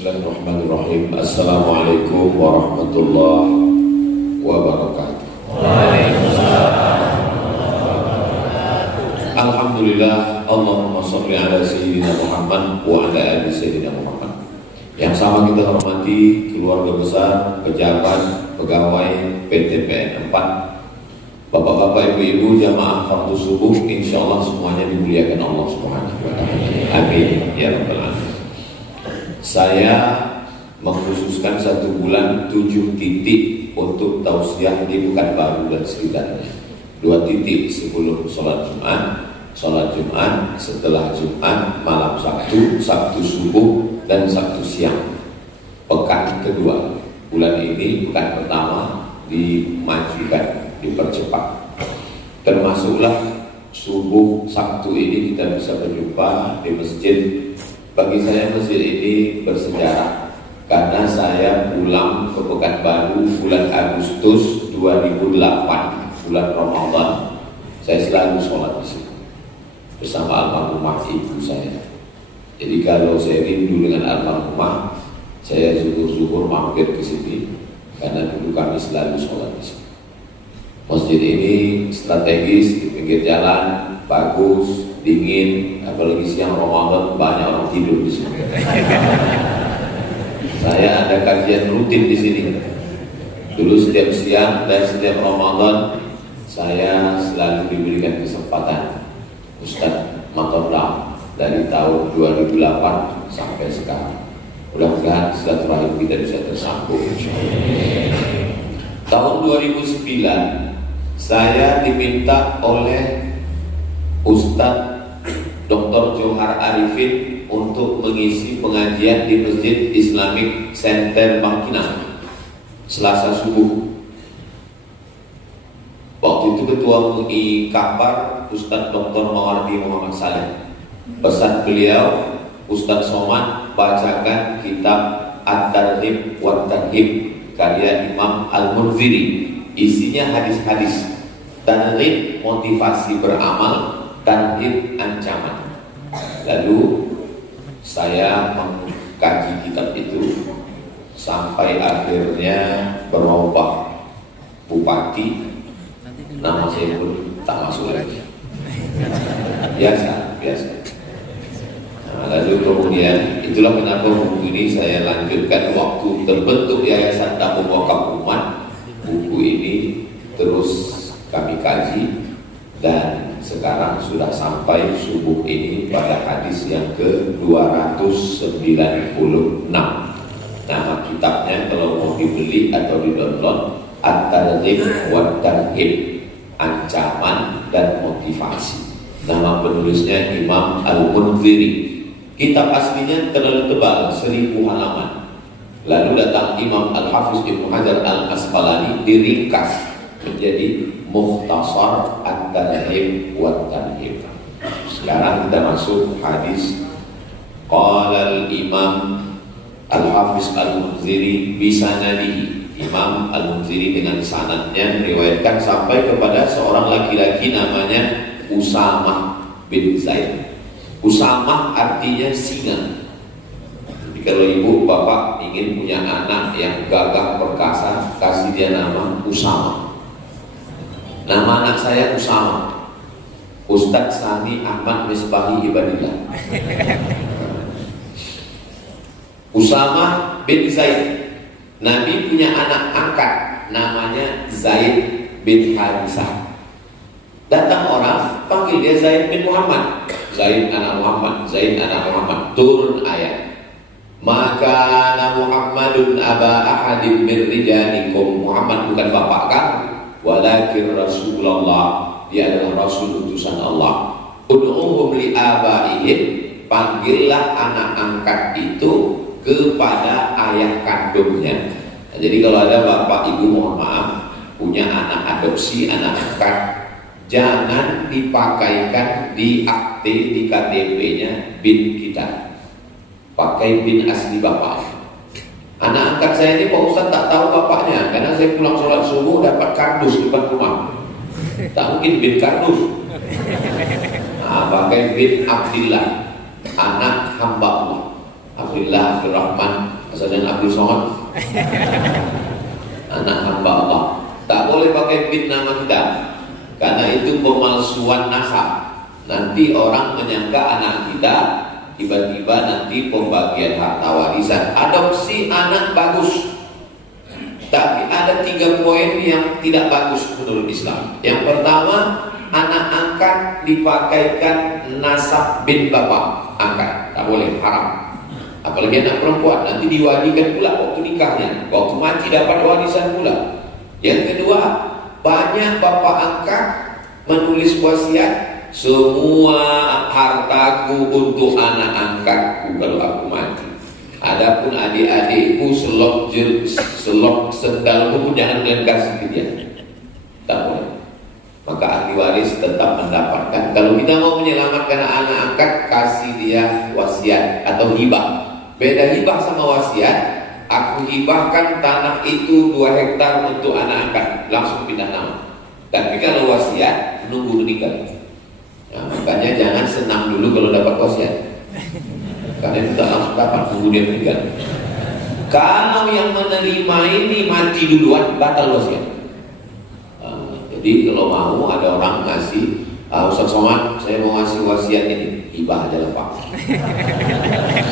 Bismillahirrahmanirrahim. Assalamualaikum warahmatullahi wabarakatuh. Alhamdulillah, Allahumma sholli ala sayyidina Muhammad wa ala ali sayyidina Muhammad. Yang sama kita hormati keluarga besar, pejabat, pegawai PT PN 4, bapak-bapak, ibu-ibu, jamaah fardu subuh, insyaallah semuanya dimuliakan Allah Subhanahu wa taala. Amin ya rabbal alamin. Saya mengkhususkan 1 bulan 7 titik untuk tausiah di Pekanbaru dan sekitarnya. 2 titik sebelum sholat Jumat, setelah Jumat, malam Sabtu, Sabtu subuh, dan Sabtu siang. Pekan kedua, bulan ini pekan pertama dimajukan, dipercepat. Termasuklah subuh Sabtu ini kita bisa berjumpa di masjid. Bagi saya masjid ini bersejarah karena saya pulang ke Pekanbaru bulan Agustus 2008, bulan Ramadan. Saya selalu sholat di sini bersama almarhumah ibu saya. Jadi kalau saya rindu dengan almarhumah, saya zuhur mampir ke sini karena dulu kami selalu sholat di sini. Masjid ini strategis di pinggir jalan, bagus, dingin, apalagi siang Ramadan banyak orang tidur di sini. Saya ada kajian rutin di sini. Dulu setiap siang dan setiap Ramadan saya selalu diberikan kesempatan Ustadz Matoblang dari tahun 2008 sampai sekarang. Mudah-mudahan silaturahim kita bisa tersambung. Tahun 2009 saya diminta oleh Ustadz Dr. Johar Arifin untuk mengisi pengajian di Masjid Islamic Center Bangkinang Selasa subuh. Waktu itu Ketua MUI Kapar Ustadz Dr. Mawardi Muhammad Saleh. Pesan beliau, Ustadz Somad bacakan kitab At-Targhib wa Tarhib karya Imam Al-Munziri. Isinya hadis-hadis, targhib motivasi beramal, tarhib ancaman. Lalu saya mengkaji kitab itu sampai akhirnya berubah bupati, nama saya pun tak masuk lagi. Biasa. Nah, lalu kemudian itulah kenapa buku ini saya lanjutkan waktu terbentuk Yayasan Tabung Wakaf Umat. Buku ini terus kami kaji dan sekarang sudah sampai subuh ini pada hadis yang ke-296. Nama kitabnya kalau mau dibeli atau di-download, At-Targhib wa Tarhib, ancaman dan motivasi. Nama penulisnya Imam Al-Munziri. Kitab aslinya terlalu tebal, 1000 halaman. Lalu datang Imam Al-Hafiz Ibnu Hajar Al-Asqalani, diringkas menjadi Mukhtasar At-Targhib wa Tarhib. Sekarang kita masuk hadis. Qala al-Imam Al-Hafiz Al-Munziri bisanadihi. Imam Al-Munziri dengan sanadnya meriwayatkan sampai kepada seorang laki-laki namanya Usamah bin Zaid. Usamah artinya singa. Jadi kalau ibu bapak ingin punya anak yang gagah perkasa, kasih dia nama Usamah. Nama anak saya Usamah, Ustadz Sani Ahmad Misbahi Ibadillah. Usamah bin Zaid. Nabi punya anak angkat namanya Zaid bin Harisah. Datang orang panggil dia Zaid bin Muhammad. Zaid anak Muhammad, Zaid anak Muhammad. Turun ayat. Maka Muhammadun aba ahadin min rijalikum. Muhammad bukan bapak kamu, walakin Rasulullah, dia adalah Rasul utusan Allah. Ud'uhum li abaihim, panggillah anak angkat itu kepada ayah kandungnya. Nah, jadi kalau ada bapak ibu mohon maaf punya anak adopsi, anak angkat, jangan dipakaikan di akte, di KTP-nya bin kita. Pakai bin asli bapak. Anak angkat saya ini Pak Ustaz tak tahu bapaknya, karena saya pulang sholat subuh dapat kardus depan rumah. Tak mungkin bin kardus. Nah, pakai bin Abdillah, anak hamba Allah. Abdullah Abdurrahman Asalnya Abdul Somad, anak hamba Allah. Tak boleh pakai bin nama kita, karena itu pemalsuan nasab. Nanti orang menyangka anak kita, tiba-tiba nanti pembagian harta warisan. Adopsi anak bagus, tapi ada 3 poin yang tidak bagus menurut Islam. Yang pertama, anak angkat dipakaikan nasab bin bapak angkat, tak boleh, haram. Apalagi anak perempuan, nanti diwadikan pula waktu nikahnya, waktu mati dapat warisan pula. Yang kedua, banyak bapak angkat menulis wasiat, semua hartaku untuk anak angkatku kalau aku mati. Adapun adik-adikku selok sendalmu pun jangan kalian kasih ke dia. Tak boleh. Maka ahli waris tetap mendapatkan. Kalau kita mau menyelamatkan anak angkat, kasih dia wasiat atau hibah. Beda hibah sama wasiat. Aku hibahkan tanah itu 2 hektar untuk anak angkat, langsung pindah nama. Tapi kalau wasiat, menunggu meninggal. Nah, makanya jangan senang dulu kalau dapat wasiat, karena itu tak langsung dapat, tunggu dia meninggal. Kalau yang menerima ini mati duluan, batal wasiat. Jadi kalau mau ada orang ngasih, Ustaz Somad, saya mau ngasih wasiat ini, hibah aja lah Pak.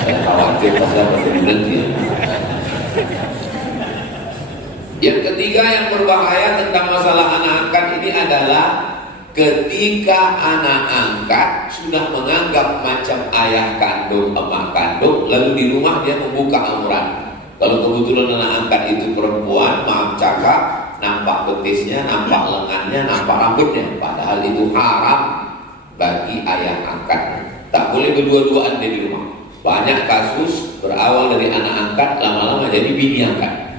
Saya khawatir pas dapat nanti. Yang ketiga yang berbahaya tentang masalah anak angkat ini adalah ketika anak angkat sudah menganggap macam ayah kandung, emak kandung, lalu di rumah dia membuka aurat. Kalau kebetulan anak angkat itu perempuan, maaf cakap, nampak betisnya, nampak lengannya, nampak rambutnya, padahal itu haram bagi ayah angkat. Tak boleh berdua-duaan dia di rumah. Banyak kasus berawal dari anak angkat, lama-lama jadi bini angkat.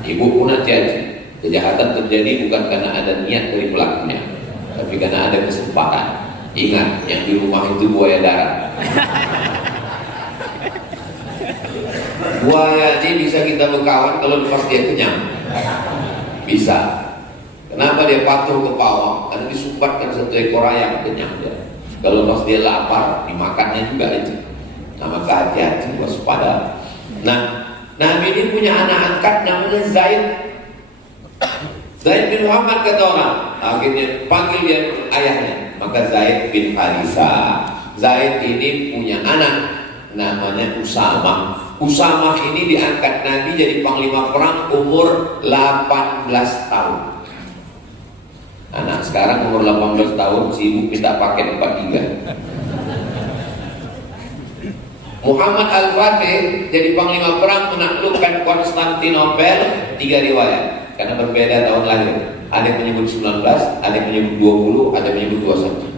Ibu pun hati-hati. Kejahatan terjadi bukan karena ada niat dari pelakunya, tapi karena ada kesempatan. Ingat, yang di rumah itu buaya darat. Buaya ini bisa kita berkawan kalau lepas dia kenyang. Bisa. Kenapa dia patuh ke pawang? Karena disumbatkan 1 ekor ayam, kenyang dia. Kalau pas dia lapar, dimakannya juga itu. Nah, maka hati-hati, waspada. Nah, Nabi ini punya anak angkat namanya Zaid. Zaid bin Muhammad kata orang. Akhirnya panggil dia ayahnya. Maka Zaid bin Harithah. Zaid ini punya anak namanya Usamah. Usamah ini diangkat Nabi jadi panglima perang umur 18 tahun. Anak sekarang umur 18 tahun sibuk minta paket 43. Muhammad Al-Fatih jadi panglima perang menaklukkan Konstantinopel. 3 riwayat karena berbeda tahun lahir. Ada yang menyebut 19, ada yang menyebut 20, ada yang menyebut 21.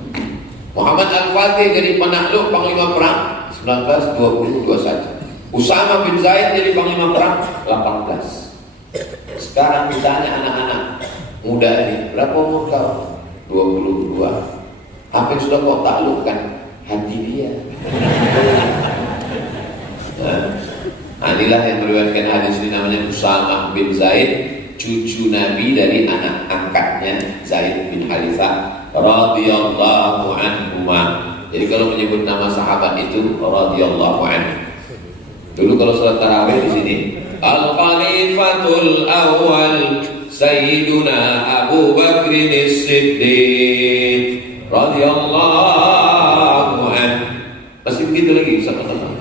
Muhammad Al-Fatih jadi penakluk panglima perang 19, 20, 21. Usama bin Zaid jadi panglima perang 18. Sekarang ditanya anak-anak muda ini, berapa umur kau? 22. Apa yang sudah kau taklukkan? Hati dia. Nah, inilah yang meriwayatkan hadis ini namanya Usamah bin Zaid, cucu Nabi dari anak angkatnya Zaid bin Harithah radhiyallahu anhuma. Jadi kalau menyebut nama sahabat itu radhiyallahu anhu. Dulu kalau salat tarawih di sini, Al-Khalifatul Awwal Sayyiduna Abu Bakr As-Siddiq radhiyallahu anhu. Masih begitu lagi sama-sama.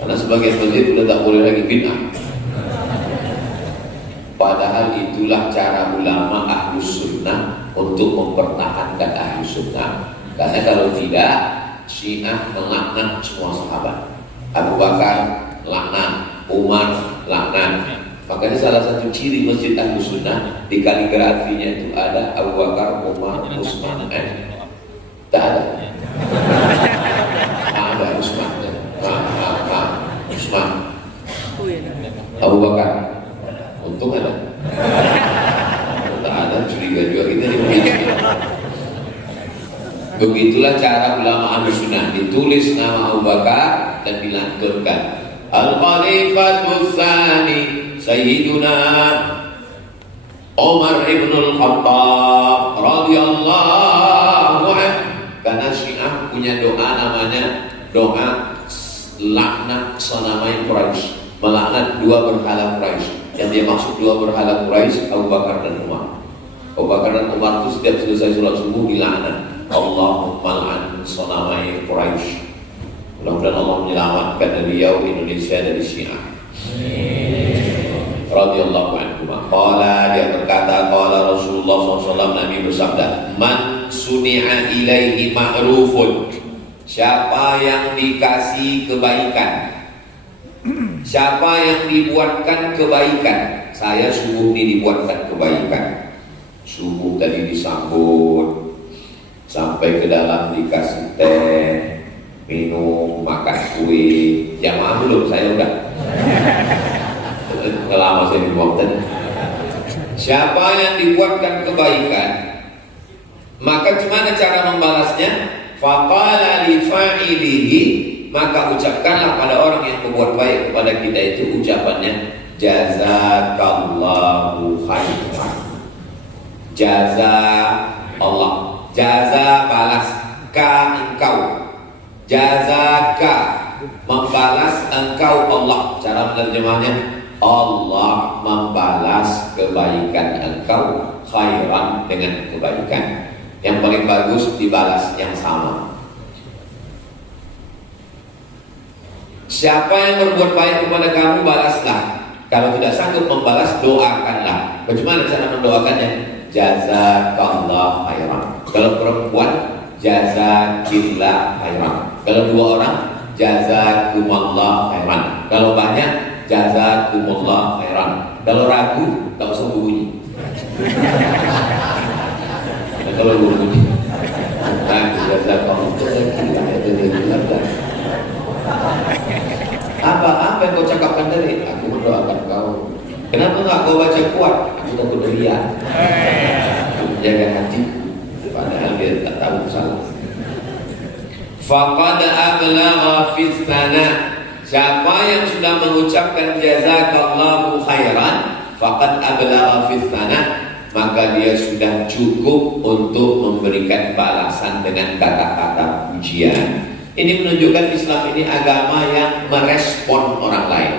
Karena sebagian masjid sudah tak boleh lagi bid'ah. Padahal itulah cara ulama Ahlus Sunnah untuk mempertahankan Ahlus Sunnah. Karena kalau tidak, Syiah melaknat semua sahabat. Abu Bakar laknat, Umar laknat. Makanya salah satu ciri masjid Ahlus Sunnah di kaligrafinya itu ada Abu Bakar, Umar, Utsman. Tak ada. Ada Utsman. Utsman. Abu Bakar. Untung ada. Tak ada, curiga juga kita di masjid. Begitulah cara ulama Ahlus Sunnah, ditulis nama Abu Bakar dan dilanturkan. Al-Khalifatul Tsani Sayyiduna Umar ibn al-Khattab radhiyallahu anhu. Karena Syiah punya doa namanya doa laknat melaknat sanamai Quraisy, melaknat dua berhala Quraisy. Yang dia maksud dua berhala Quraisy, Abu Bakar dan Umar. Abu Bakar dan Umar itu setiap selesai sholat subuh dilaknat, Allahumma la'an sanamai Quraisy. Mudah-mudahan Allah menyelamatkan beliau Indonesia dari Syiah. Radhiyallahu anhu. Qala, dia berkata, qala Rasulullah SAW, Nabi bersabda, man suni'a ilaihi ma'rufun, siapa yang dikasih kebaikan, siapa yang dibuatkan kebaikan. Saya subuh ini dibuatkan kebaikan. Subuh tadi disambut, sampai ke dalam dikasih teh, minum, makan kue. Jamaah belum, saya udah lama saya dibuat tadi. Siapa yang dibuatkan kebaikan, maka gimana cara membalasnya? Faqala li fa'ilihi, maka ucapkanlah pada orang yang berbuat baik kepada kita itu ucapannya, jazakallahu khairan. Jaza Allah, jaza balas, ka engkau, jazaka membalas engkau Allah. Cara menerjemahnya, Allah membalas kebaikan engkau khairan dengan kebaikan. Yang paling bagus dibalas yang sama. Siapa yang berbuat baik kepada kamu, balaslah. Kalau tidak sanggup membalas, doakanlah. Bagaimana cara mendoakannya? Jazakallah khairan. Kalau perempuan, jazakillah khairan. Kalau dua orang, jazakumallah khairan. Kalau banyak, jazakumullah khairan. Kalau ragu, tak usah bunyi. Nah, kalau bunyi, jazakallah khairan. Apa yang kau cakapkan tadi? Aku mendoakan kau. Kenapa enggak kau baca kuat? Aku takut riya. Jaga hatiku, padahal dia tak tahu salah. Faqad ablagha fi tsana, siapa yang sudah mengucapkan jazakallahu khairan, faqad ablagha fi tsana, maka dia sudah cukup untuk memberikan balasan dengan kata-kata pujian. Ini menunjukkan Islam ini agama yang merespon orang lain.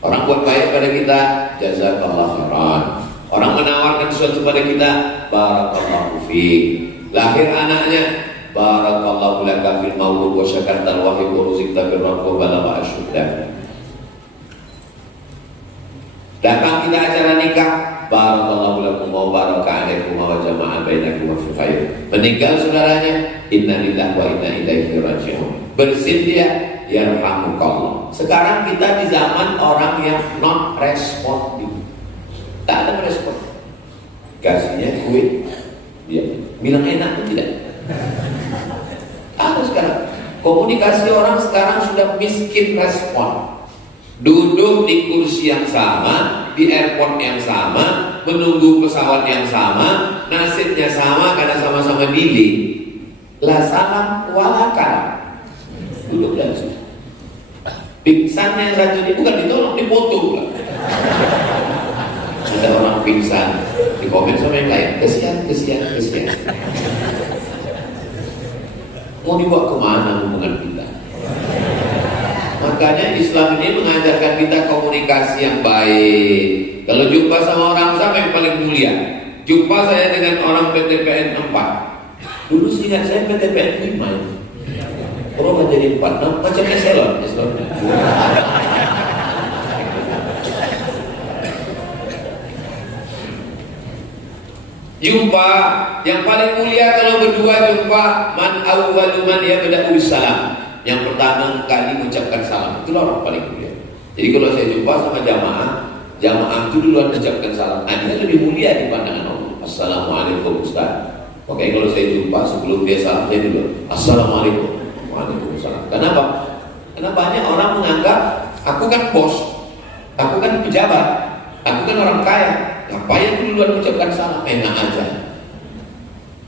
Orang buat baik pada kita, jazakallahu khairan. Orang menawarkan sesuatu pada kita, barakallahu fiik. Lahir anaknya, barakallahu laka fil maulud wa syakartal wahid wa ruzikta birra wa balagha asyuddah. Datang kita acara nikah, barakallahu lakum wa baraka alaikum wa jama'a bainakum fi khair. Meninggal saudaranya, inna lillahi wa inna ilaihi raji'un. Bersin dia, yarhamukallah. Sekarang kita di zaman orang yang non responsif. Tak ada respon. Kasihnya kue, dia bilang enak pun tidak. Ada sekarang komunikasi orang sekarang sudah miskin respon. Duduk di kursi yang sama, di airport yang sama, menunggu pesawat yang sama, nasibnya sama karena sama-sama delay. La salam walakan. Duduk dan sudah. Pingsannya yang satu ini bukan ditolong, dipotong. Ada orang pingsan, di komen sama yang lain, kesian. Mau dibawa kemana hubungan kita? Makanya Islam ini mengajarkan kita komunikasi yang baik. Kalau jumpa sama orang sama yang paling mulia, jumpa saya dengan orang PTPN 4. Dulu ingat saya PTPN 5. Orang jadi 4, macam eselon. Jumpa yang paling mulia kalau berdua jumpa, man awwalu man yabda'u bisalam. Yang pertama kali mengucapkan salam, itulah orang paling mulia. Jadi kalau saya jumpa sama jamaah itu duluan mengucapkan salam. Dia lebih mulia di pandangan Allah. Assalamualaikum Ustaz. Oke, kalau saya jumpa sebelum dia salam, saya dulu Assalamualaikum. Waalaikumsalam. Kenapa? Karena banyak orang menganggap aku kan bos, aku kan pejabat, aku kan orang kaya. Ngapain duluan mengucapkan salam? Enak aja.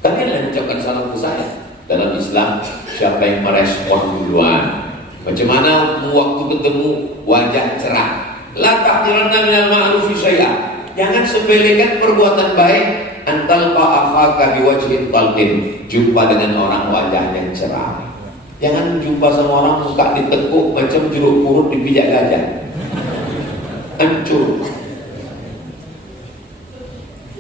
Kalian yang mengucapkan salam ke saya. Dalam Islam, siapa yang merespon duluan? Macam mana waktu ketemu wajah cerah? La tahqiranna minal ma'rufi syai'an. Jangan sepelekan perbuatan baik. Antal fa'afaka biwajhin talqin. Jumpa dengan orang wajahnya cerah. Jangan jumpa sama orang muka ditekuk macam jeruk purut dipijak gajah. Hancur.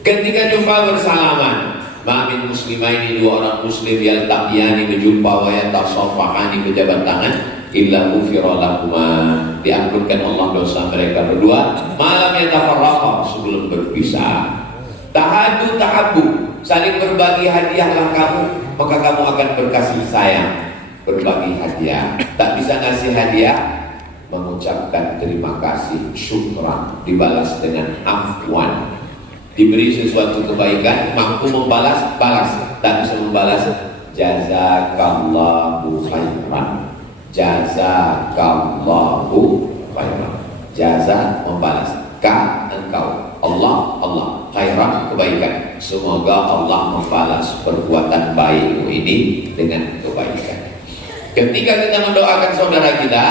Ketika jumpa bersalaman, ma'min muslimaini, dua orang muslim yang tabiani berjumpa wa yatasafahani berjabat tangan, illa ghufira lahuma, diampunkan Allah dosa mereka berdua malam yatafarraqa, sebelum berpisah. Tahadu tahabbu, saling berbagi hadiahlah kamu, maka kamu akan berkasih sayang. Berbagi hadiah, tak bisa ngasih hadiah, mengucapkan terima kasih, syukran, dibalas dengan afwan. Diberi sesuatu kebaikan, mampu membalas, balas. Tak bisa membalas, jazakallahu khairan. Jazakallahu khairan. Jaza, membalas. Ka, engkau. Allah, khairan, kebaikan. Semoga Allah membalas perbuatan baikmu ini dengan kebaikan. Ketika kita mendoakan saudara kita,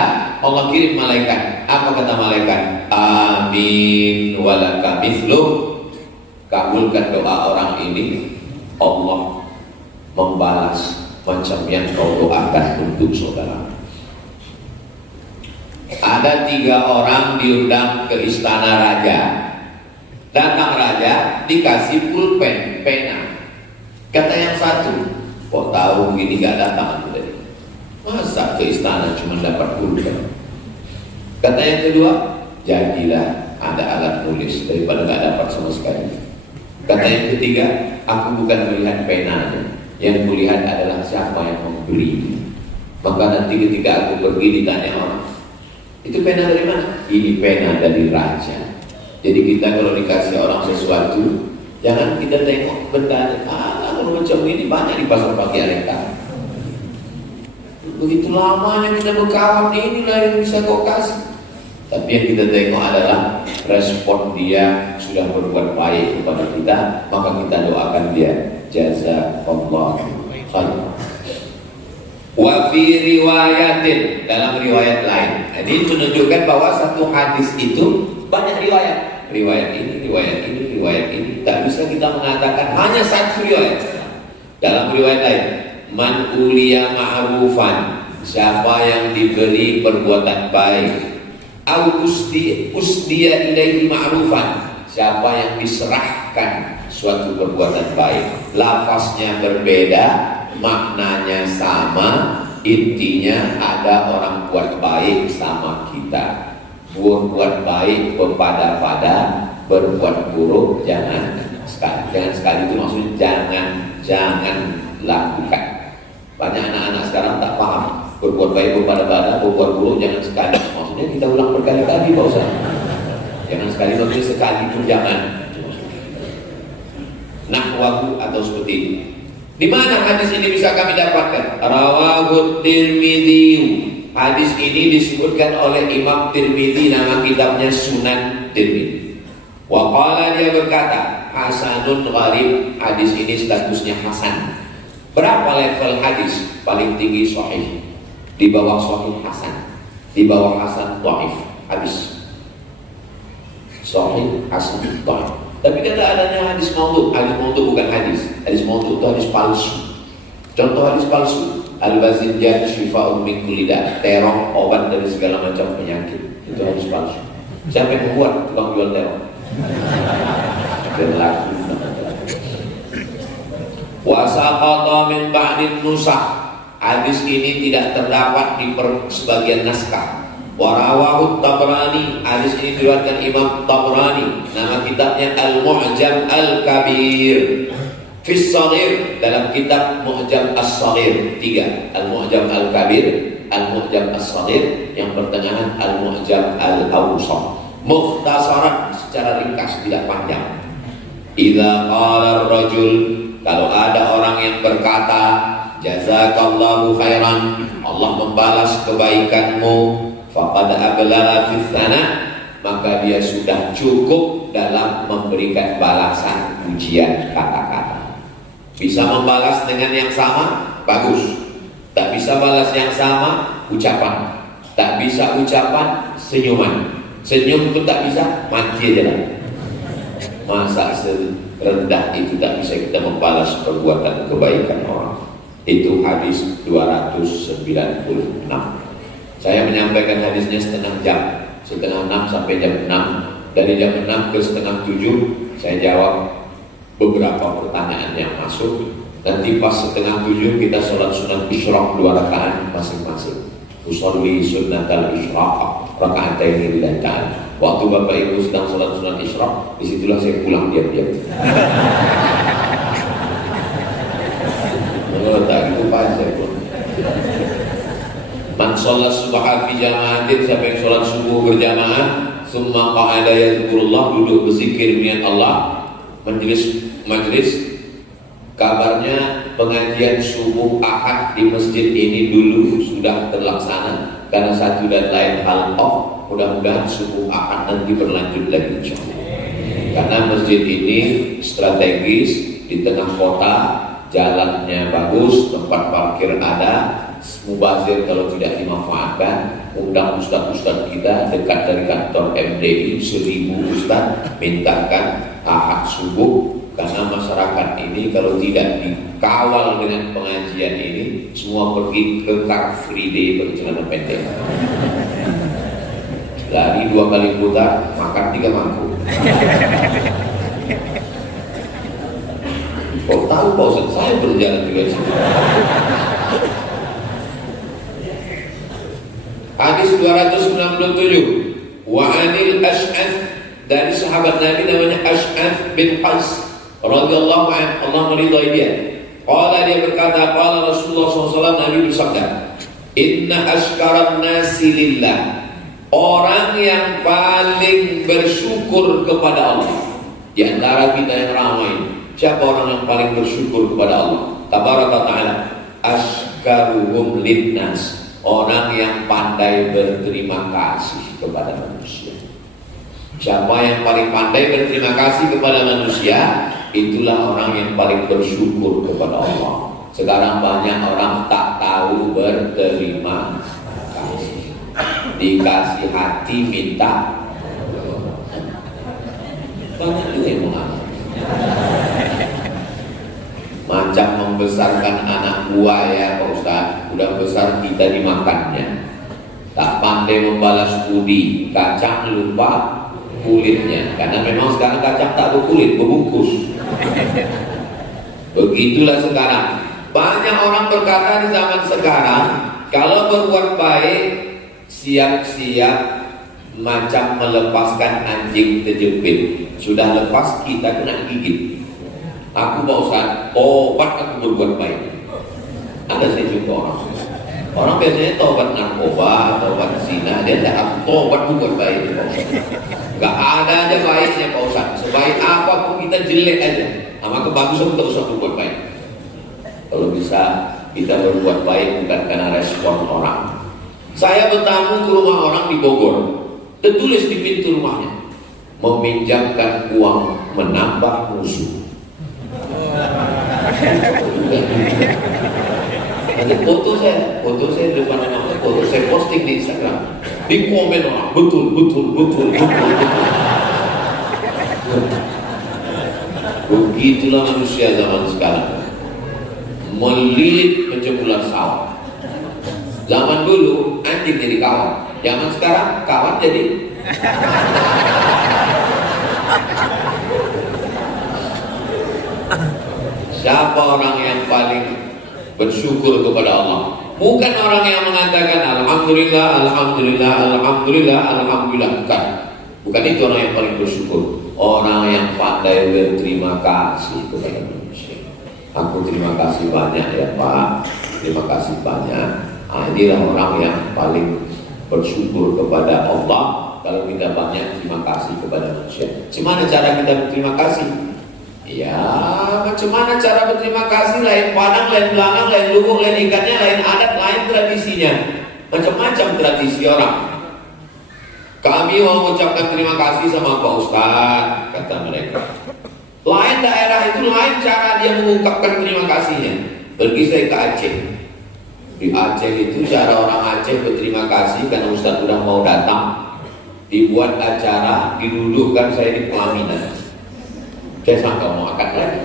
Allah kirim malaikat. Apa kata malaikat? Amin walaka mithluh. Kabulkan doa orang ini, Allah membalas macam yang kau doakan untuk saudara. Ada 3 orang diundang ke istana raja. Datang raja, dikasih pulpen, pena. Kata yang satu, kok tahu begini gak datang aku tadi? Masa ke istana cuma dapat pulpen? Kata yang kedua, jadilah ada alat tulis daripada gak dapat sama sekali. Kata yang ketiga, aku bukan melihat penanya, yang kulihat adalah siapa yang memberi. Maka nanti ketika aku pergi ditanya orang, itu pena dari mana? Ini pena dari raja. Jadi kita kalau dikasih orang sesuatu, jangan kita tengok benda, kalau macam ini banyak di pasar pagi Aleka. Begitu lamanya kita berkawan, inilah yang bisa kau kasih. Tapi yang kita tengok adalah respon dia sudah berbuat baik kepada kita, maka kita doakan dia, jazakallahu khairan. Wa fi riwayatin, dalam riwayat lain. Ini menunjukkan bahwa satu hadis itu banyak riwayat. Riwayat ini, riwayat ini, riwayat ini. Tak bisa kita mengatakan hanya satu riwayat. Dalam riwayat lain, man uliya ma'rufan, siapa yang diberi perbuatan baik, au usdiya ilaihi ma'rufan, siapa yang diserahkan suatu perbuatan baik. Lafaznya berbeda, maknanya sama, intinya ada orang buat baik sama kita. Berbuat baik berpada-pada, berbuat buruk jangan sekali. Jangan sekali itu maksudnya jangan lakukan. Banyak anak-anak sekarang tak paham. Berbuat baik berpada-pada, berbuat buruk jangan sekali. Maksudnya kita ulang berkali-kali Pak Ustaz. Jangan sekali, maksudnya sekali pun jangan. Nahwahu atau seperti ini. Di mana hadis ini bisa kami dapatkan? Rawahu Tirmidzi. Hadis ini disebutkan oleh Imam Tirmidzi, nama kitabnya Sunan Tirmidzi. Wa qala, dia berkata, hasanun gharib, hadis ini statusnya hasan. Berapa level hadis? Paling tinggi sahih, di bawah sahih hasan, di bawah hasan dhaif. Hadis sahih hasan dhaif. Tapi kata adanya hadis maudhu. Hadis maudhu bukan hadis. Hadis maudhu itu hadis palsu. Contoh hadis palsu, al-bazinjan syifa'un min kulli da', terong obat dari segala macam penyakit. Itu hadis palsu. Siapa yang membuat tukang jual terong? Berlaku. Wa saqata min ba'din nusakh. Hadis ini tidak terdapat di sebagian naskah. Wa rawahu Tabrani. Hadis ini diriwayatkan Imam Tabrani. Nama kitabnya Al-Mu'jam Al-Kabir. Fis Shaghir, dalam kitab Mu'jam As-Shaghir 3. Al-Mu'jam Al-Kabir, Al-Mu'jam As-Shaghir, yang pertengahan Al-Mu'jam Al-Awsat. Mukhtasaran, secara ringkas, tidak panjang. Idza qala ar-rajul, kalau ada orang yang berkata, jazakallahu khairan, Allah membalas kebaikanmu, faqad ablagha fi tsana, maka dia sudah cukup dalam memberikan balasan pujian kata-kata. Bisa membalas dengan yang sama, bagus. Tak bisa balas yang sama, ucapan. Tak bisa ucapan, senyuman. Senyum pun tak bisa, mati aja lah. Masa serendah itu tak bisa kita membalas perbuatan kebaikan orang. Itu hadis 296. Saya menyampaikan hadisnya setengah jam, setengah 6 sampai jam 6. Dari jam 6 ke setengah 7 saya jawab beberapa pertanyaan yang masuk. Nanti pas setengah 7 kita sholat sunat isyraq 2 rakaat masing-masing. Usolli sunnatal isyraq raka'ataini lillahi. Waktu Bapak Ibu sedang sholat sunat isyraq, disitulah saya pulang diam-diam. Tak gitu Pak, saya pulang. Man sholat subha fi jama'atin, siapa yang sholat subuh berjamaah, summa qa'ada yadhkurullah, duduk berzikir niat Allah, majlis. Kabarnya pengajian subuh Ahad di masjid ini dulu sudah terlaksana karena satu dan lain hal off. Mudah-mudahan subuh Ahad nanti berlanjut lagi insyaallah. Karena masjid ini strategis di tengah kota, jalannya bagus, tempat parkir ada, mubazir kalau tidak dimanfaatkan. Undang ustaz-ustaz kita dekat dari kantor MDI 1000 ustaz, mintakan Ahad subuh. Karena masyarakat ini kalau tidak dikawal dengan pengajian ini, semua pergi ke Car Free Day bercelana pendek. Lari 2 kali putar, makan 3 mangkuk. Kau tahu Pak Ustaz, saya berjalan juga di situ. Hadis 297. Wa anil Ash'ath, dari sahabat Nabi namanya Ash'ath bin Qais radhiyallahu anhu, Allah meridhai dia. Qala, dia berkata, qala Rasulullah SAW, Nabi bersabda, inna ashkaran nasi lillah, orang yang paling bersyukur kepada Allah di antara kita yang ramai, siapa orang yang paling bersyukur kepada Allah? Tabaraka ta'ala, ashkaruhum linnas, orang yang pandai berterima kasih kepada manusia. Siapa yang paling pandai berterima kasih kepada manusia, itulah orang yang paling bersyukur kepada Allah. Sekarang banyak orang tak tahu berterima kasih. Dikasih hati minta, banyak juga yang mengalami. Macam membesarkan anak buah ya Pak Ustaz, udah besar kita dimakannya. Tak pandai membalas budi, kacang lupa kulitnya. Karena memang sekarang kacang tak berkulit, berbungkus. Begitulah sekarang. Banyak orang berkata di zaman sekarang, kalau berbuat baik, siap-siap macam melepaskan anjing terjepit. Sudah lepas, kita kena gigit. Aku Pak Ustaz, obat aku berbuat baik. Ada saya jumpa orang. Orang biasanya tobat narkoba, tobat zina, dia tak aku tobat berbuat baik Pak Ustaz. Gak ada aja baiknya Pak Ustaz. Sebaik apapun kita jelek aja. Maka bagusan kita usah berbuat baik. Kalau bisa kita berbuat baik bukan karena respon orang. Saya bertamu ke rumah orang di Bogor. Tertulis di pintu rumahnya, meminjamkan uang menambah musuh. Ada foto saya di depan rumah, foto saya posting di Instagram. Di komen orang, betul. Begitulah manusia zaman sekarang, melilit macam ular sawah. Zaman dulu anjing jadi kawan, zaman sekarang kawan jadi siapa orang yang paling bersyukur kepada Allah? Bukan orang yang mengatakan alhamdulillah, alhamdulillah, alhamdulillah, alhamdulillah. Bukan itu orang yang paling bersyukur. Orang yang pandai berterima kasih kepada manusia. Aku terima kasih banyak ya Pak, terima kasih banyak. Inilah orang yang paling bersyukur kepada Allah. Kalau kita banyak terima kasih kepada manusia. Gimana cara kita berterima kasih? Ya, macam mana cara berterima kasih? Lain padang, lain belakang, lain lubuk, lain ikatnya, lain adat, lain tradisinya. Macam-macam tradisi orang. Kami mau mengucapkan terima kasih sama Pak Ustaz, kata mereka. Lain daerah itu lain cara dia mengungkapkan terima kasihnya. Pergi saya ke Aceh. Di Aceh itu cara orang Aceh berterima kasih karena Ustaz sudah mau datang. Dibuat acara, didudukkan saya di pelaminan. Saya sangka mau akad lagi.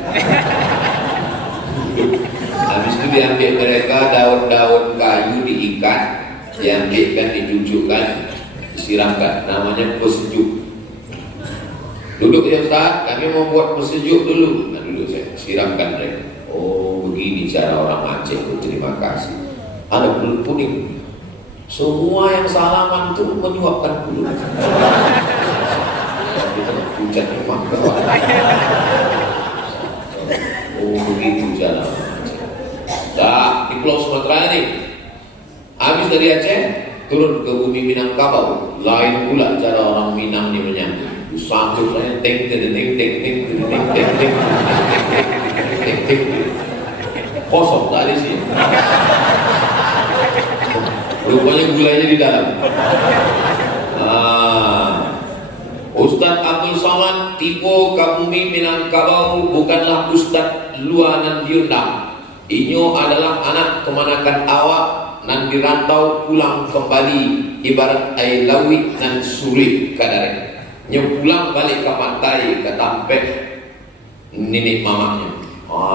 Habis itu diambil mereka daun-daun kayu diikat, diambilkan, dicucukkan, disiramkan, namanya pesejuk. Duduk ya Ustaz, kami mau buat pesejuk dulu. Nah dulu saya siramkan mereka. Oh begini cara orang Aceh berterima kasih. Ada pulut kuning. Semua yang salaman itu menyuapkan pulut. Hujan memang. Oh begitu cara. Nah, di Pulau Sumatera ini, habis dari Aceh turun ke bumi Minangkabau, lain pula cara orang Minang ini menyambut. Sambut saya teng teng teng teng teng teng teng teng teng teng. Kosong tadi sih. Rupanya gulanya di dalam. Ustadz Abdul Somad tipe Kabumi Minangkabau bukanlah Ustadz luanan diundang. Inyo adalah anak kemanakan awak nan dirantau pulang kembali ibarat air lawi nan suri kadare. Nyo pulang balik ke pantai ke Tampek nenek mamanya.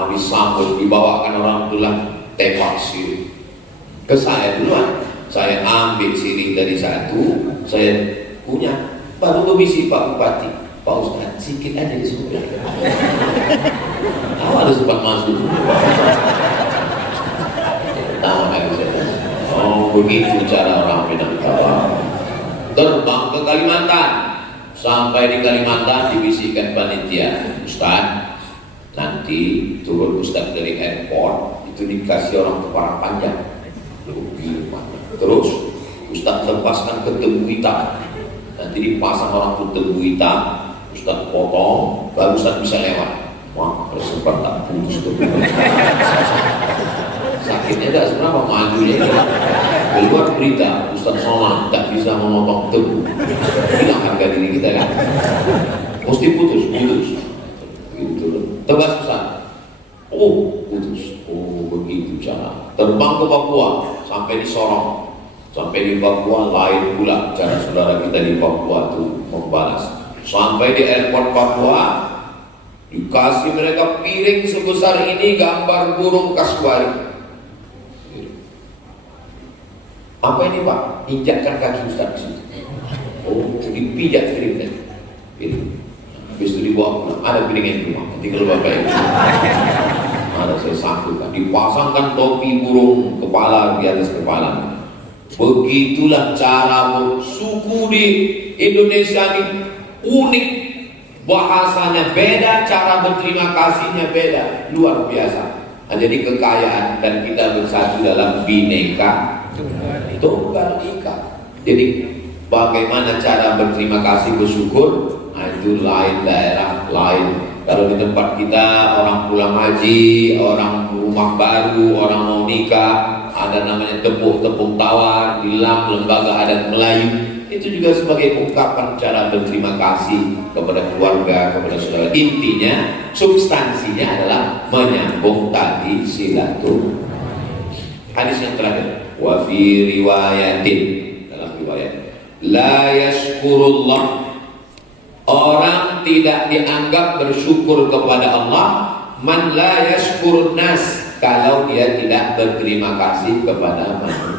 Disambut dibawakan orang tua tembak sirih. Ke saya duluan, saya ambil sirih dari satu, saya punya. Baru berbisi Pak Bupati, Pak Ustadz sikit aja disuruh. Ada sempat masuk. Oh begitu cara orang Minangkabau. Terbang ke Kalimantan, sampai di Kalimantan dibisikkan panitia, Ustadz nanti turun Ustadz dari airport itu dikasih orang kepala panjang. Terus Ustadz lepaskan ke tebu hitam, nanti dipasang orang ke tebu hitam, Ustadz potong, baru Ustadz bisa lewat. Wah, kalau sempat tak putus tuh. Sakitnya tak seberapa, majunya ini. Keluar berita, Ustadz Somad tak bisa memotong tebu. Hilang harga diri kita kan. Mesti putus. Gitu. Tebas Ustadz. Oh, putus. Oh, begitu cara. Terbang ke Papua, sampai di Sorong. Sampai di Papua, lain pula cara saudara kita di Papua itu membalas. Sampai di airport Papua, dikasih mereka piring sebesar ini gambar burung kasuari. Apa ini Pak? Injakkan kaki Ustaz di situ. Oh, dipijak piringnya. Itu. Habis itu dibawa pulang. Ada piringnya di rumah. Tinggal bapak itu. Ada saya sangkutkan. Dipasangkan topi burung kepala di atas kepala. Begitulah cara suku di Indonesia ini unik. Bahasanya beda, cara berterima kasihnya beda, luar biasa. Nah, jadi kekayaan dan kita bersatu dalam Bhinneka Tunggal Ika. Jadi bagaimana cara berterima kasih, bersyukur, nah, itu lain daerah lain. Kalau di tempat kita orang pulang haji, orang rumah baru, orang mau nikah, ada namanya tepung tawar di lembaga adat Melayu. Itu juga sebagai ungkapan cara berterima kasih kepada keluarga, kepada saudara. Intinya, substansinya adalah menyambung tadi silaturahmi. Hadis yang terakhir, wa fi riwayatin, dalam riwayat, la yashkurullah, orang tidak dianggap bersyukur kepada Allah, man la yashkurun nas, kalau dia tidak berterima kasih kepada manusia.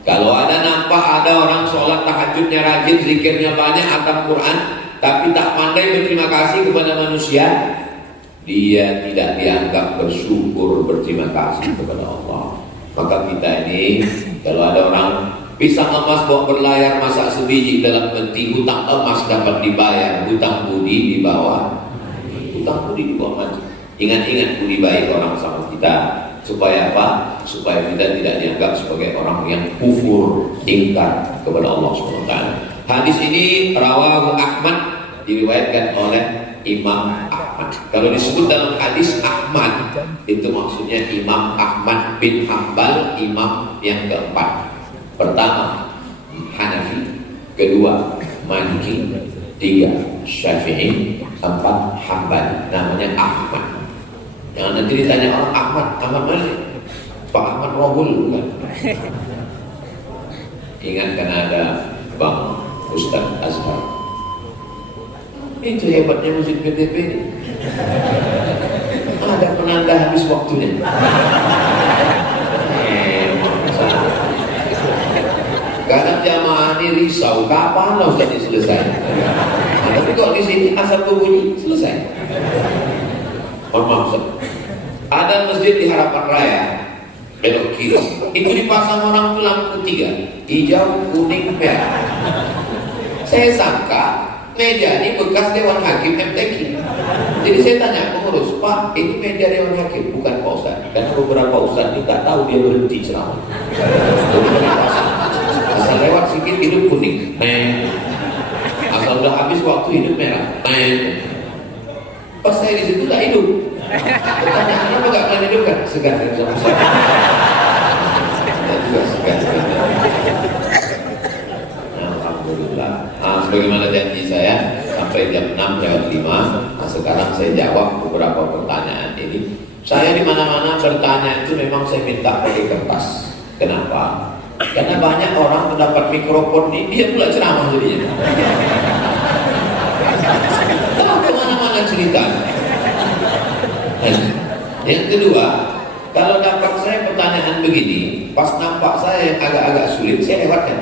Kalau ada nampak ada orang sholat tahajudnya rajin, zikirnya banyak, atam Quran, tapi tak pandai berterima kasih kepada manusia, dia tidak dianggap bersyukur, berterima kasih kepada Allah. Maka kita ini, kalau ada orang bisa emas bawa berlayar masak sebiji dalam peti, hutang emas dapat dibayar, hutang budi di bawah, hutang budi di bawah mati. Ingat-ingat budi baik orang sama kita. Supaya apa? Supaya kita tidak dianggap sebagai orang yang kufur, ingkar kepada Allah SWT. Hadis ini rawahu Ahmad, diriwayatkan oleh Imam Ahmad. Kalau disebut dalam hadis Ahmad, itu maksudnya Imam Ahmad bin Hanbal, imam yang keempat. Pertama Hanafi, kedua Maliki, tiga Syafi'i, empat Hanbali. Namanya Ahmad. Jangan nanti ditanya orang Ahmad mana? Pak Ahmad Rohul bukan? Ingat kan ada Bang Ustadz Azhar. Itu hebatnya musik PTP ini. Ada penanda habis waktunya. Kadang jamaah ini risau, kapan lah Ustaz ini selesai? Nah, tapi kok di sini asal berbunyi selesai. Mohon maaf Ustaz. Ada masjid di Harapan Raya, belok kiri. Itu dipasang orang tuh lampu 3, hijau, kuning, merah. Saya sangka meja ini bekas Dewan Hakim MTQ. Jadi saya tanya pengurus, Pak, ini meja Dewan Hakim, bukan Pak Ustaz. Karena beberapa Ustaz ini tak tahu dia berhenti ceramah. Asal lewat sedikit hidup kuning, asal udah habis waktu hidup merah, pas saya di situ tak hidup. Pertanyaan apa gak pernah hidup kan? Segan kan sama saya. Saya juga segan. Alhamdulillah. Sebagaimana janji saya sampai jam 6 lewat 5. Nah, sekarang saya jawab beberapa pertanyaan ini. Saya di mana-mana bertanya itu memang saya minta pakai kertas. Kenapa? Karena banyak orang mendapat mikrofon ini, dia pula ceramah jadinya. Tahu kemana-mana cerita. Yang kedua, kalau dapat saya pertanyaan begini, pas nampak saya yang agak-agak sulit, saya lewatkan.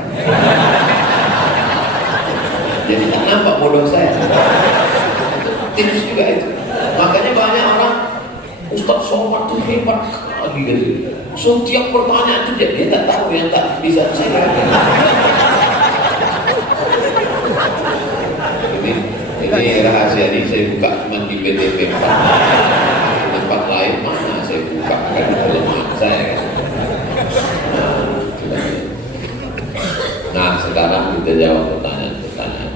Jadi tak nampak bodoh saya. Tips juga itu. Makanya banyak orang, Ustaz Somad itu hebat sekali gitu. Setiap pertanyaan itu dia tak tahu yang tak bisa saya. Ini rahasia ini saya buka cuma di PTP. Tempat lain mana saya buka kan kelemahan saya kan. Nah sekarang kita jawab pertanyaan-pertanyaan.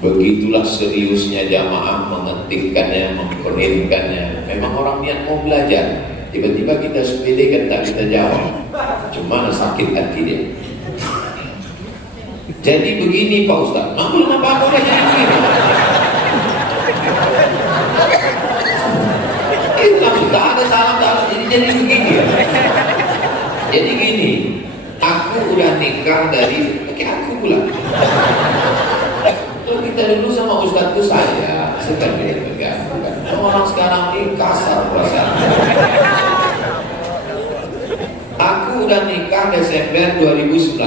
Begitulah seriusnya jamaah mengetikkannya, memprintkannya. Memang orang niat mau belajar, tiba-tiba kita sepedekan tak kita jawab. Cuma sakit hati dia. Jadi begini Pak Ustaz, belum apa-apa udah jadi begini. Tak ada salah, jadi begini ya. Jadi gini, aku udah nikah dari, aku pula. Kita dulu sama Ustaz itu saya sedang pegang. Orang sekarang ini kasar perasaan. Aku udah nikah Desember 2019.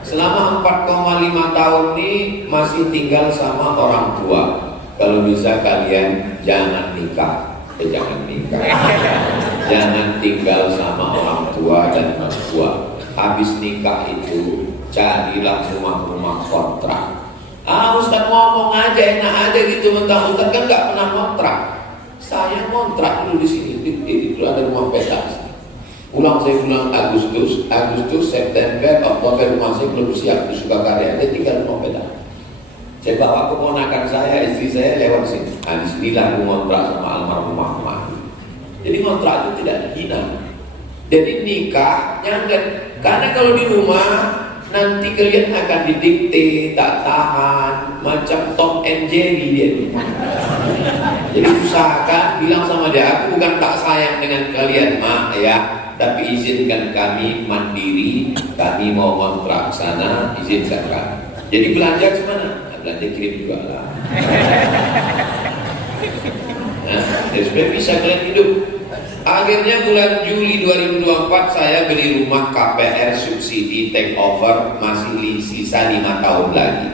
Selama 4,5 tahun ini masih tinggal sama orang tua. Kalau bisa kalian jangan nikah, jangan nikah. Jangan tinggal sama orang tua dan mertua. Habis nikah itu carilah rumah-rumah kontrak. Ustaz ngomong aja enak aja gitu, mentang Ustaz kan nggak pernah kontrak. Saya kontrak dulu di sini, itu ada rumah petak. Saya pulang Agustus, September, Oktober rumah saya belum siap di Sukakarya, ada 3 rumah petak. Saya bawa keponakan saya, istri saya lewat sini. Di sinilah aku kontrak sama almarhumah mama. Jadi kontrak itu tidak hina. Jadi nikah jangan, karena kalau di rumah nanti kalian akan didikte, tak tahan, macam Tom and Jerry dia. Jadi usahakan bilang sama dia, aku bukan tak sayang dengan kalian mak ya, tapi izinkan kami mandiri, kami mau kontrak sana, izinkan kami. Jadi belanja kemana? Nah, belanja kirim juga lah. Nah, supaya bisa kalian hidup. Akhirnya bulan Juli 2024 saya beli rumah KPR subsidi take over, masih sisa 5 tahun lagi.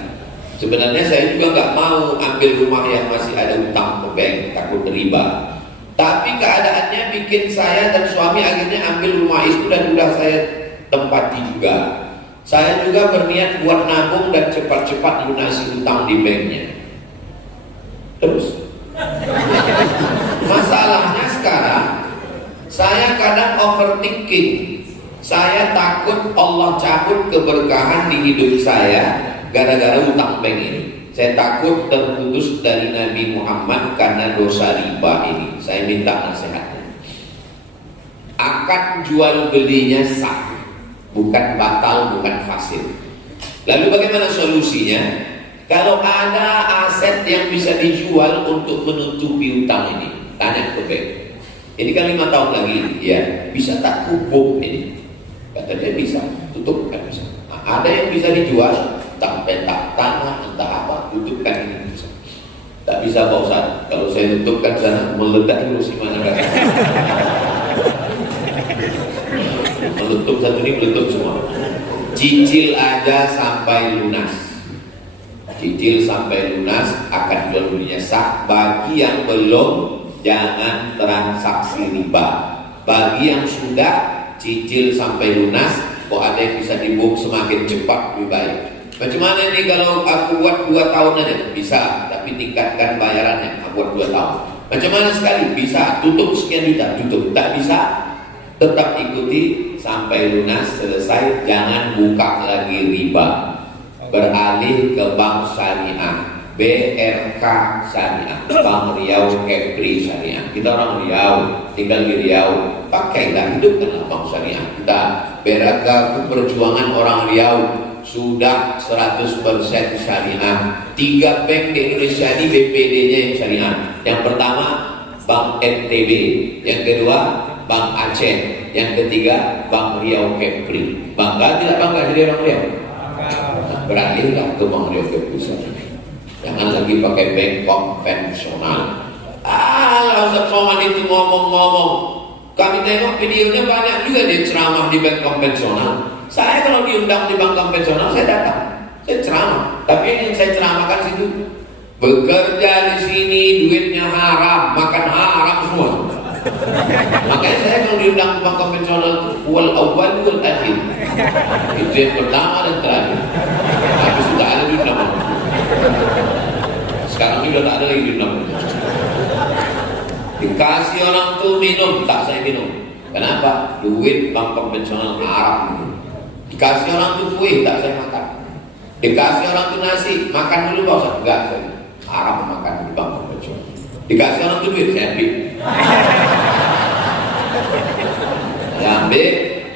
Sebenarnya saya juga nggak mau ambil rumah yang masih ada utang ke bank, takut riba. Tapi keadaannya bikin saya dan suami akhirnya ambil rumah itu dan udah saya tempati juga. Saya juga berniat buat nabung dan cepat-cepat lunasi utang di banknya. Terus masalahnya sekarang saya kadang overthinking. Saya takut Allah cabut keberkahan di hidup saya gara-gara utang bank ini. Saya takut terputus dari Nabi Muhammad karena dosa riba ini. Saya minta nasihatnya. Akad jual belinya sah, bukan batal, bukan fasid. Lalu bagaimana solusinya? Kalau ada aset yang bisa dijual untuk menutupi utang ini, tanya ke bank. Ini kan 5 tahun lagi, ya bisa tak kubuk ini? Kata dia bisa, tutup kan bisa. Nah, ada yang bisa dijual, entah petak tanah, entah apa, tutupkan ini bisa. Tak Tak bisa Pak Ustaz. Kalau saya tutupkan sana meledak terus gimana kan? Meletup satu ini meletup semua. Cicil aja sampai lunas. Cicil sampai lunas akan jual belinya sah. Bagi yang belum, jangan transaksi riba. Bagi yang sudah cicil sampai lunas, kok ada yang bisa dibuat semakin cepat lebih baik. Macam mana nih kalau aku buat 2 tahun aja? Bisa, tapi tingkatkan bayarannya. Aku buat 2 tahun. Macam mana sekali? Bisa, tutup sekian juta, tutup. Tak bisa, tetap ikuti sampai lunas, selesai. Jangan buka lagi riba. Beralih ke bank syariah, BRK Syariah, Bank Riau Kepri Syariah. Kita orang Riau, tinggal di Riau, pakailah, hidupkanlah bank syariah. Kita BRK perjuangan orang Riau sudah 100% syariah. 3 bank di Indonesia ini BPD-nya yang syariah. Yang pertama Bank NTB, yang kedua Bank Aceh, yang ketiga Bank Riau Kepri. Bangga tidak bangga jadi orang Riau? Beralihlah ke Bank Riau Kepri. Jangan lagi pakai bank konvensional. Ustaz Somad itu ngomong-ngomong, kami tengok videonya banyak juga dia ceramah di bank konvensional. Saya kalau diundang di bank konvensional saya datang, saya ceramah. Tapi yang saya ceramahkan situ, bekerja di sini duitnya haram, makan haram semua. Makanya saya kalau diundang ke bank konvensional itu wal awwal wal akhir. Itu yang pertama dan terakhir. Tapi sudah ada di nama. Sekarang ini sudah tak ada lagi di nama. Dikasih orang tuh minum, tak saya minum. Kenapa? Duit bank konvensional haram. Dikasih orang tuh kue, tak saya makan. Dikasih orang tuh nasi, makan dulu Pak Ustaz. Enggak, saya haram makan di bank konvensional. Dikasih orang tuh duit, saya ambil. Saya ambil,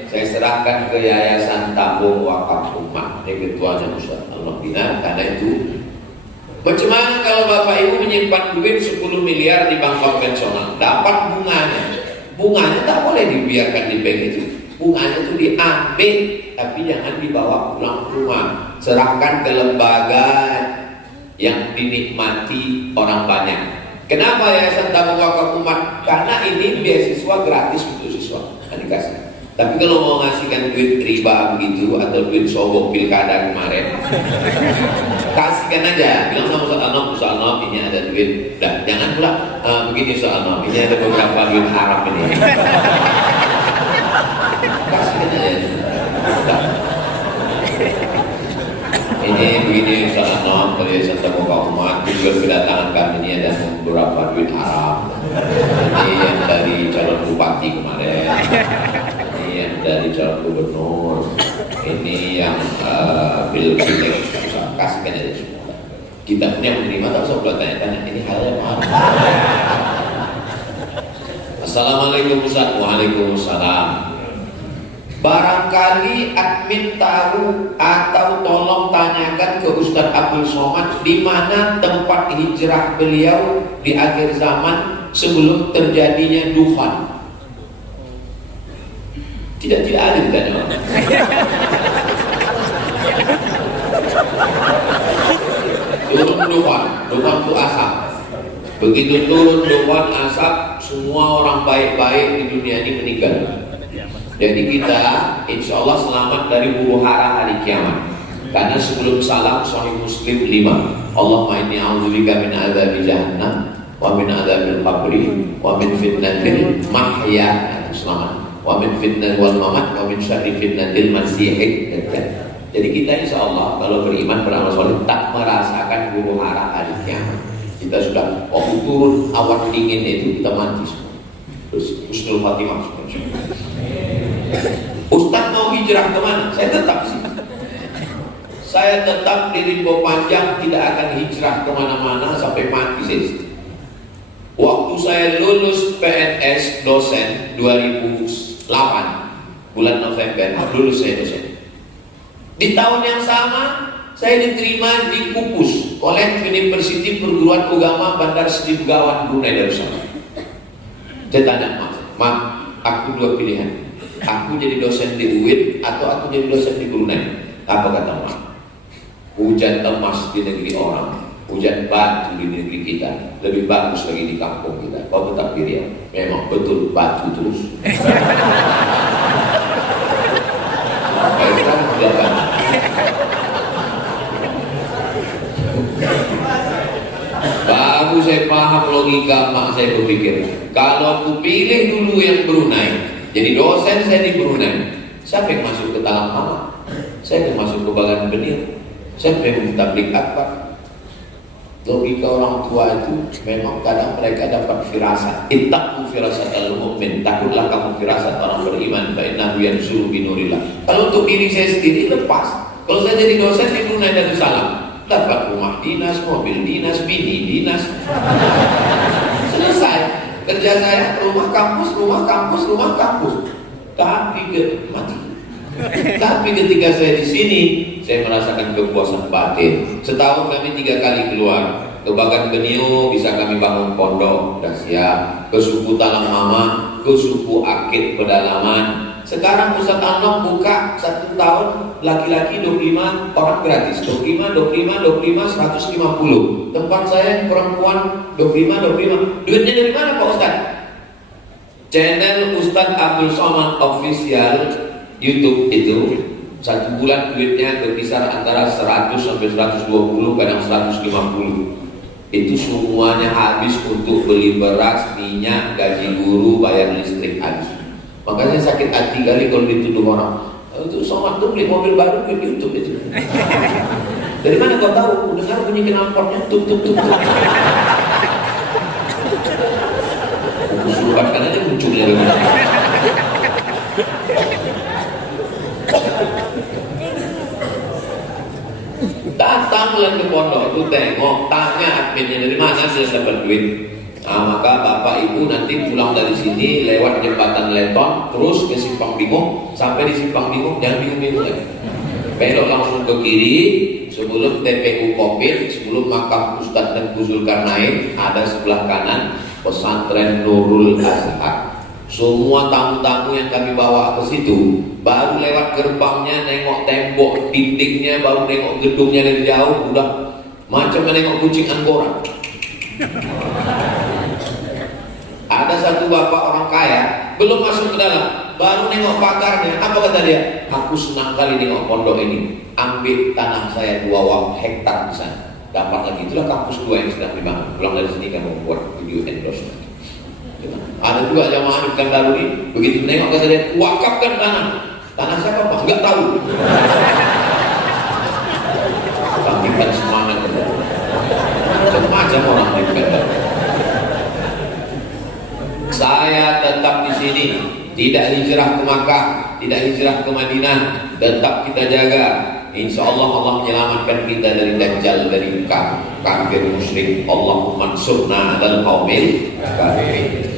saya serahkan ke Yayasan Tabung Wakaf Umat. Ini ketuanya Ustaz Allah Bina. Karena itu, macam mana kalau Bapak Ibu menyimpan duit 10 miliar di bank konvensional, dapat bunganya. Bunganya tak boleh dibiarkan di bank itu. Bunganya itu diambil, tapi jangan dibawa pulang ke rumah. Serahkan ke lembaga yang dinikmati orang banyak. Kenapa Yayasan Tabung Wakaf Umat? Karena ini beasiswa gratis untuk siswa. Dikasih. Tapi kalau mau ngasihkan duit riba begitu atau duit sogok pilkada kemarin, kasihkan aja. Bilang sama Ustaz Anom, ini ada duit. Dah, jangan pula begini Ustaz Anom, ini ada beberapa duit haram ini. Kasihkan aja. Dah. Ini begini Ustaz Anom, kalau Yayasan Tabung Wakaf Umat juga kedatangan kami ini ada beberapa duit haram. Ini yang dari calon bupati kemarin. Dari calon gubernur, ini yang pilkada, kasihkan aja semua. Kita punya menerima, tak usah pula tanya-tanya. Ini hal yang mahal. Assalamualaikum Ustaz. Waalaikumsalam. Barangkali admin tahu atau tolong tanyakan ke Ustaz Abdul Somad di mana tempat hijrah beliau di akhir zaman sebelum terjadinya Dufan. Tidak ada ditanya orang. Turun Dufan itu asap. Begitu turun Dufan asap, semua orang baik-baik di dunia ini meninggal. Jadi kita insya Allah selamat dari huru hara hari kiamat. Karena sebelum salam Sahih Muslim 5. Allahumma inni a'udzubika min adzabi jahannam wa min adzabil qabri wa min fitnatil mahya. Selamat. Wa min fitnah wal mamat wa min syarri fitnatil masiihid dajjal. Jadi kita insya Allah kalau beriman beramal soleh tak merasakan huru hara hari kiamat. Kita sudah waktu turun awan dingin itu kita mati semua. Terus husnul khatimah semua. Ustaz mau hijrah kemana? Saya tetap sih. Saya tetap di Rimbo Panjang, tidak akan hijrah kemana-mana sampai mati saya. Waktu saya lulus PNS dosen 2008 bulan November, lulus saya dosen. Di tahun yang sama saya diterima di KUPUS, College University Perguruan Agama Bandar Seri Begawan, Brunei Darussalam. Saya tanya, Mak, aku dua pilihan. Aku jadi dosen di UIN atau aku jadi dosen di Brunei. Apa kata Mak? Hujan emas di negeri orang, hujan batu di negeri kita, lebih bagus lagi di kampung kita. Kau tetap di Riau, memang betul batu terus. Kan jalan. Baru saya paham logika mak saya berpikir, kalau aku pilih dulu yang Brunei, jadi dosen saya di Brunei, siapa yang masuk ke Talang Mama? Saya yang masuk ke Bagan Benir, siapa yang tablik akbar? Logika orang tua itu memang kadang mereka dapat firasat. Ittaqu firasatal mu'min, takutlah kamu firasat orang beriman. Fa innahu yanzuru binurillah. Kalau untuk diri saya sendiri lepas. Kalau saya jadi dosen di Brunei Darussalam, dapat rumah dinas, mobil dinas, bini dinas. Selesai. Kerja saya rumah kampus, rumah kampus, rumah kampus. Tapi mati. Tapi ketika saya di sini, saya merasakan kepuasan batin. Setahun kami 3 kali keluar. Ke Bagan Benio bisa kami bangun pondok, sudah siap. Ke suku Talang Mama, ke suku Akit Pedalaman. Sekarang Ustaz Anok buka 1 tahun laki-laki 25 orang gratis. 25, 150. Tempat saya perempuan 25. Duitnya dari mana Pak Ustaz? Channel Ustaz Abdul Somad Official YouTube itu 1 bulan duitnya berkisar antara 100 sampai 120, kadang 150. Itu semuanya habis untuk beli beras, minyak, gaji guru, bayar listrik habis. Makanya sakit hati kali kalau dituduh orang, itu Somad tuh beli mobil baru ke YouTube itu. Dari mana kau tahu? Dengar bunyi knalpotnya tuk. Suruhkan aja munculnya dari mana. Datanglah ke pondok itu, tengok, tanya adminnya dari mana dia dapat duit. Nah, maka bapak ibu nanti pulang dari sini lewat jembatan Leton, terus ke Simpang Bingung. Sampai di Simpang Bingung jangan bingung-bingung lagi. Belok langsung ke kiri sebelum TPU Kopit, sebelum makam Ustadz dan Zulkarnain, ada sebelah kanan pesantren Nurul Azhar. Semua tamu-tamu yang kami bawa ke situ, baru lewat gerbangnya nengok tembok dindingnya, baru nengok gedungnya dari jauh, udah macam menengok kucing Anggora. Ada satu bapak orang kaya belum masuk ke dalam, baru nengok pagarnya. Apa kata dia? Aku senang kali nengok pondok ini. Ambil tanah saya 2 hektar di sana. Dapat lagi. Itulah kampus 2 yang sedang dibangun. Pulang dari sini kamu buat video endorsement. Ada juga jamaah di Pekanbaru ini, begitu menengok kata dia, wakafkan tanah. Tanah siapa Pak? Enggak tahu. Bangkitkan semangat. Macam-macam orang di Pekanbaru. Saya tetap di sini, tidak hijrah ke Makkah, tidak hijrah ke Madinah, tetap kita jaga. Insya Allah Allah menyelamatkan kita dari dajjal, dari kafir musyrik. Allahumma ansurna 'alal qaumil kafirin.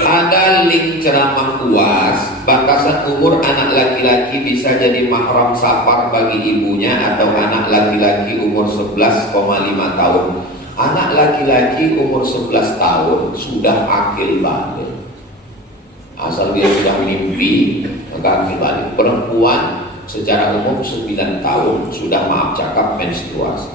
Ada link ceramah UAS, batasan umur anak laki-laki bisa jadi mahram safar bagi ibunya atau anak laki-laki umur 11,5 tahun. Anak laki-laki umur 11 tahun sudah akil balik. Asal dia sudah mimpi, maka akil balik. Perempuan secara umum 9 tahun sudah maaf cakap menstruasi.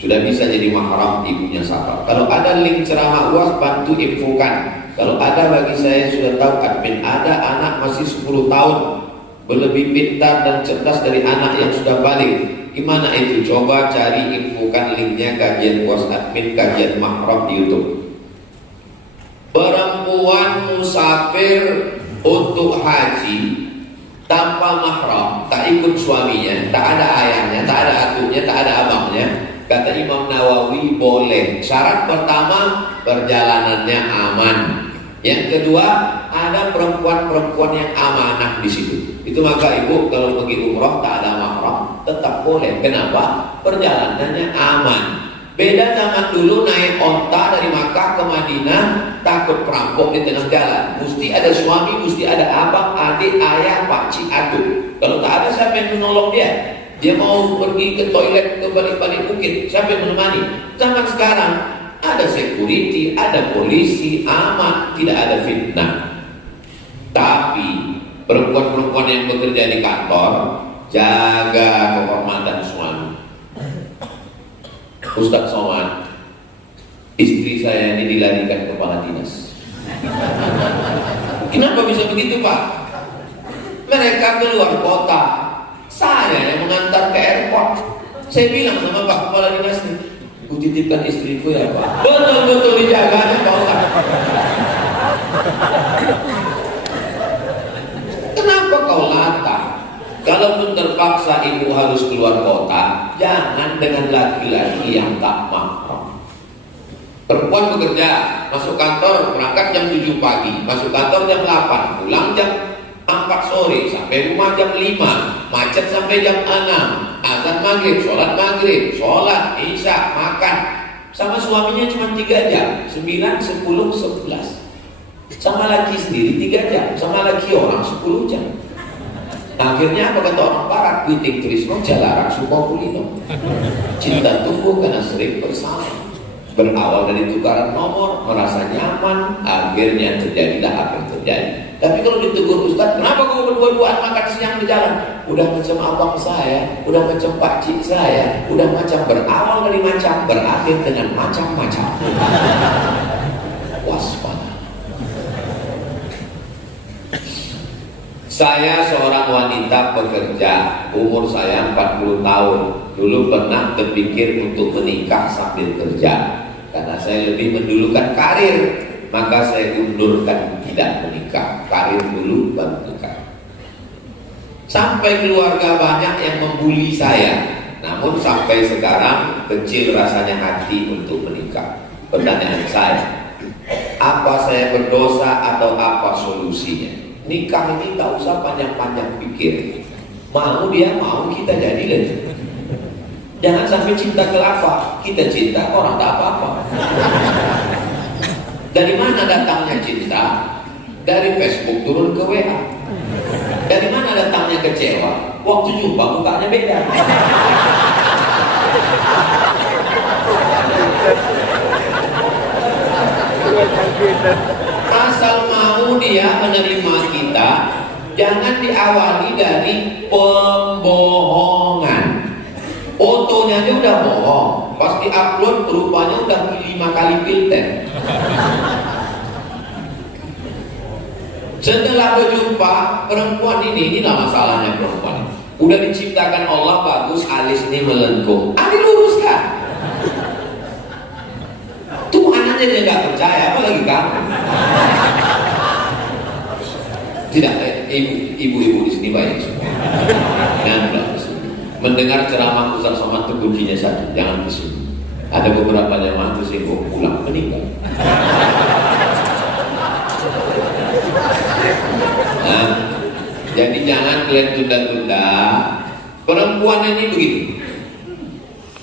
Sudah bisa jadi mahram ibunya safar. Kalau ada link ceramah UAS, bantu infokan. Kalau ada, bagi saya sudah tahu admin, ada anak masih 10 tahun berlebih pintar dan cerdas dari anak yang sudah balik. Gimana itu? Coba cari infokan linknya, kajian UAS admin, kajian mahram di YouTube. Perempuan musafir untuk haji tanpa mahram, tak ikut suaminya, tak ada ayahnya, tak ada atunya, tak ada abangnya. Kata Imam Nawawi boleh. Syarat pertama, perjalanannya aman. Yang kedua, ada perempuan-perempuan yang amanah di situ. Itu maka ibu kalau pergi umrah tak ada mahram tetap boleh. Kenapa? Perjalanannya aman. Beda zaman dulu naik onta dari Makkah ke Madinah, takut perampok di tengah jalan. Mesti ada suami, mesti ada abang, adik, ayah, pakcik, atuk. Kalau tak ada, siapa yang menolong dia? Dia mau pergi ke toilet ke balik-balik bukit, siapa yang menemani? Zaman sekarang ada security, ada polisi, aman, tidak ada fitnah. Tapi perempuan-perempuan yang bekerja di kantor, jaga kehormatan suami. Ustadz Somad, istri saya ini dilarikan kepala dinas. Kenapa bisa begitu Pak? Mereka keluar kota, saya yang mengantar ke airport. Saya bilang sama Pak Kepala Dinas nih, ku titipkan istriku ya Pak. Betul-betul dijaganya Pak Ustadz. Kenapa kau latah? Kalaupun terpaksa ibu harus keluar kota, jangan dengan laki-laki yang tak mahram. Perempuan bekerja, masuk kantor, berangkat jam 7 pagi, masuk kantor jam 8, pulang jam 4 sore, sampai rumah jam 5, macet sampai jam 6, azan maghrib, sholat isya, makan. Sama suaminya cuma 3 jam, 9, 10, 11. Sama laki sendiri 3 jam, sama laki orang 10 jam. Akhirnya apa kata orang barat? Witing trisno jalarak suka kulino. Cinta tumbuh karena sering bersama. Berawal dari tukaran nomor, merasa nyaman, akhirnya terjadilah apa yang terjadi. Tapi kalau ditegur Ustaz, kenapa kau berdua-duaan makan siang di jalan? Udah macam abang saya, udah macam pakcik saya, udah macam berawal dari macam, berakhir dengan macam-macam. Waspada. Saya seorang wanita pekerja, umur saya 40 tahun. Dulu pernah terpikir untuk menikah sambil kerja. Karena saya lebih mendulukan karir, maka saya undurkan tidak menikah. Karir dulu baru menikah. Sampai keluarga banyak yang membuli saya. Namun sampai sekarang kecil rasanya hati untuk menikah. Pertanyaan saya, apa saya berdosa atau apa solusinya? Nikah ini tak usah panjang-panjang pikir. Mau dia mau, kita jadi lagi. Jangan sampai cinta kelapa, kita cinta orang tak apa-apa. Dari mana datangnya cinta? Dari Facebook turun ke WA. Dari mana datangnya kecewa? Waktu jumpa mukanya beda. Asal mau dia menerima kita, jangan diawali dari pembohongan. Fotonya aja udah bohong, pas di-upload rupanya udah 5 kali filter. Setelah berjumpa perempuan inilah masalahnya perempuan. Udah diciptakan Allah bagus, alis ini melengkung. Diluruskan. Tuhan aja dia nggak percaya, apalagi kamu. Tidak, ibu-ibu di sini baik semua. Mendengar ceramah Ustaz Somad itu kuncinya satu, jangan kesini. Ada beberapa jamaah itu sih pulang meninggal. Nah, jadi jangan kalian tunda-tunda. Perempuan ini begini,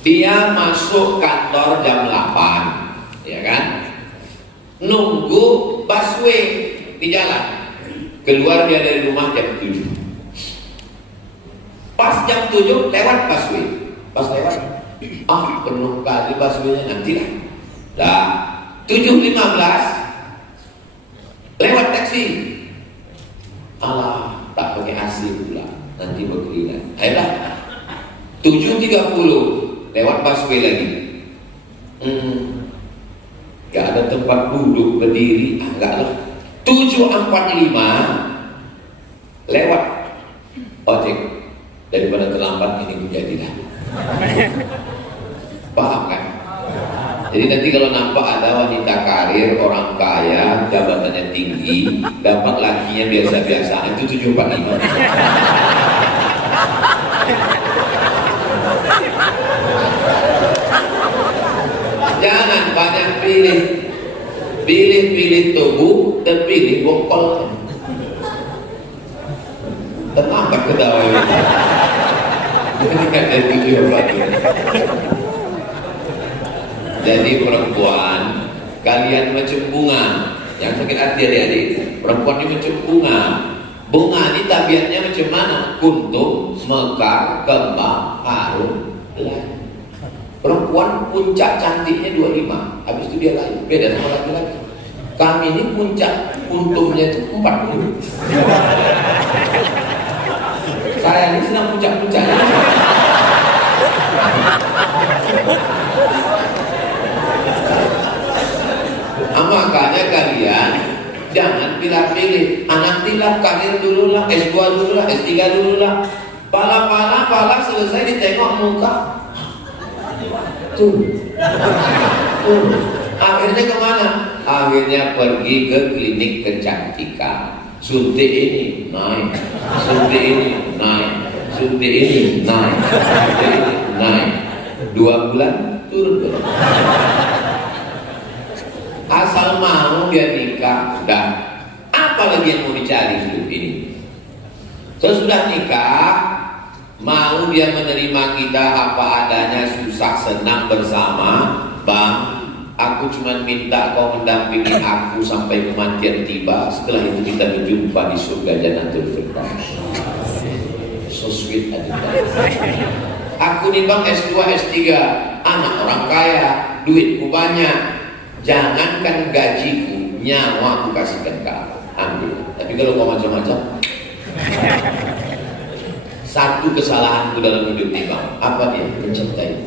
dia masuk kantor jam 8, ya kan? Nunggu busway di jalan. Keluar dia dari rumah jam 7. Pas jam 7 lewat busway. Pas lewat, penuh kali busway-nya, nantilah. Dah 7.15 lewat taksi. Alah, tak pakai AC pula, nanti berkeringat. Ayolah 7.30 lewat busway lagi. Gak ada tempat duduk berdiri, enggak lah. 7.45 lewat ojek. Daripada terlambat ini menjadilah. Paham kan? Jadi nanti kalau nampak ada wanita karir, orang kaya, jabatannya tinggi, dapat lakinya biasa-biasa, itu 7.45. Jangan banyak pilih. Pilih-pilih tubuh dan pilih bokol. Terlambat ketawa ini. Jadi perempuan, kalian macam bunga. Yang sakit hati adik-adik, perempuan ini macam bunga. Bunga ini tabiatnya macam mana? Kuntum, mekar, kembang, harum, layu. Perempuan puncak cantiknya 25, habis itu dia layu. Beda sama laki-laki. Kami ini puncak kuntumnya itu 40. Saya ini sedang puncak-puncaknya. pilih-pilih, anak tilap, karir dulu lah, S2 dulu lah, S3 dulu lah. Pala selesai ditengok muka. Tuh. Akhirnya kemana? Akhirnya pergi ke klinik kecantikan. Suntik ini naik, suntik ini naik, suntik ini naik, suntik ini naik. 2 bulan turun. Asal mau dia nikah, udah. Apalagi yang mau dicari hidup ini? Sesudah nikah, mau dia menerima kita apa adanya, susah senang bersama. Bang, aku cuma minta kau mendampingi aku sampai kematian tiba. Setelah itu kita berjumpa di surga Jannatul Firdaus. So sweet aja. Aku nih bang S2, S3, anak orang kaya, duitku banyak. Jangankan gajiku, nyawa aku kasihkan ke aku. Ambil. Tapi kalau kau macam-macam, satu kesalahanku dalam hidup ini bang, apa dia? Mencintai.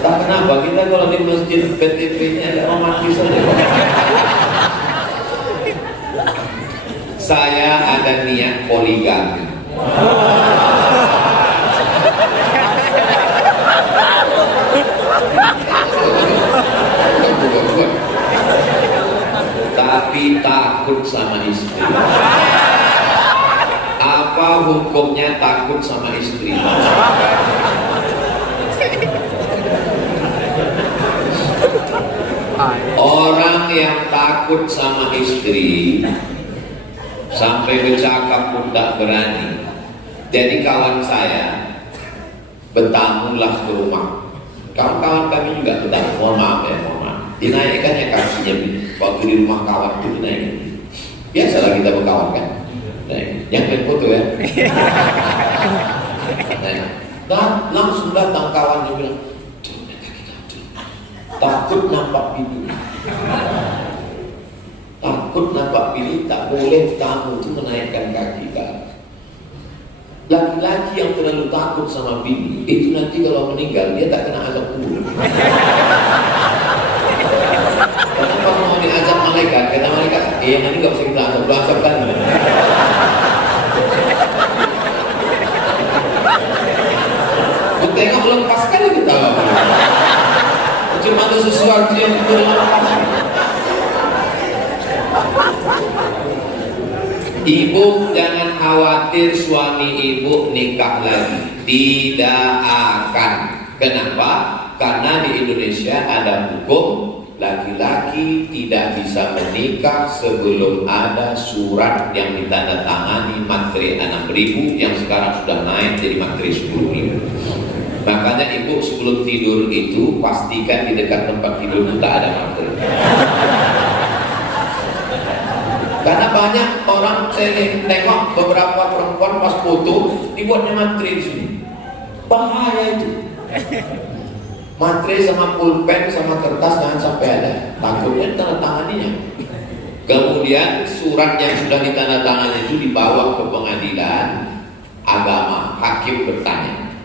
Tak kenapa kita kalau di masjid PTP-nya ada romantis saja. Saya ada niat poligami. Tapi takut sama istri. Apa hukumnya takut sama istri? Orang yang takut sama istri sampai bercakap pun tak berani. Jadi kawan saya bertamulah ke rumah. Kawan-kawan kami juga bertamu. Mohon maaf ya, mohon maaf. Dinaikkan ya kakinya waktu di rumah kawan itu dinaikkan. Biasalah kita berkawan kan. Yang main foto ya. Dan langsung datang kawan dia bilang, takut nampak bini. Takut nampak bini, tak boleh tamu itu menaikkan kaki kan. Laki-laki yang terlalu takut sama bini itu nanti kalau meninggal dia tak kena azab kubur. Karena pas mau diazab malaikat, kata malaikat, yang ini nggak usah kita azab kan. Tengok lepas kan kita. Cuma ada sesuatu yang kita lepas. Ibu jangan khawatir suami ibu nikah lagi. Tidak akan. Kenapa? Karena di Indonesia ada hukum laki-laki tidak bisa menikah sebelum ada surat yang ditandatangani materai 6.000 yang sekarang sudah naik jadi materai 10.000. Makanya ibu sebelum tidur itu pastikan di dekat tempat tidur itu tak ada materai. Karena banyak orang saya tengok beberapa perempuan pas foto dibuatnya materai di sini. Bahaya itu. Materai sama pulpen sama kertas jangan sampai ada. Takutnya tanda tanganinya. Kemudian surat yang sudah ditandatangani itu dibawa ke pengadilan agama. Hakim bertanya,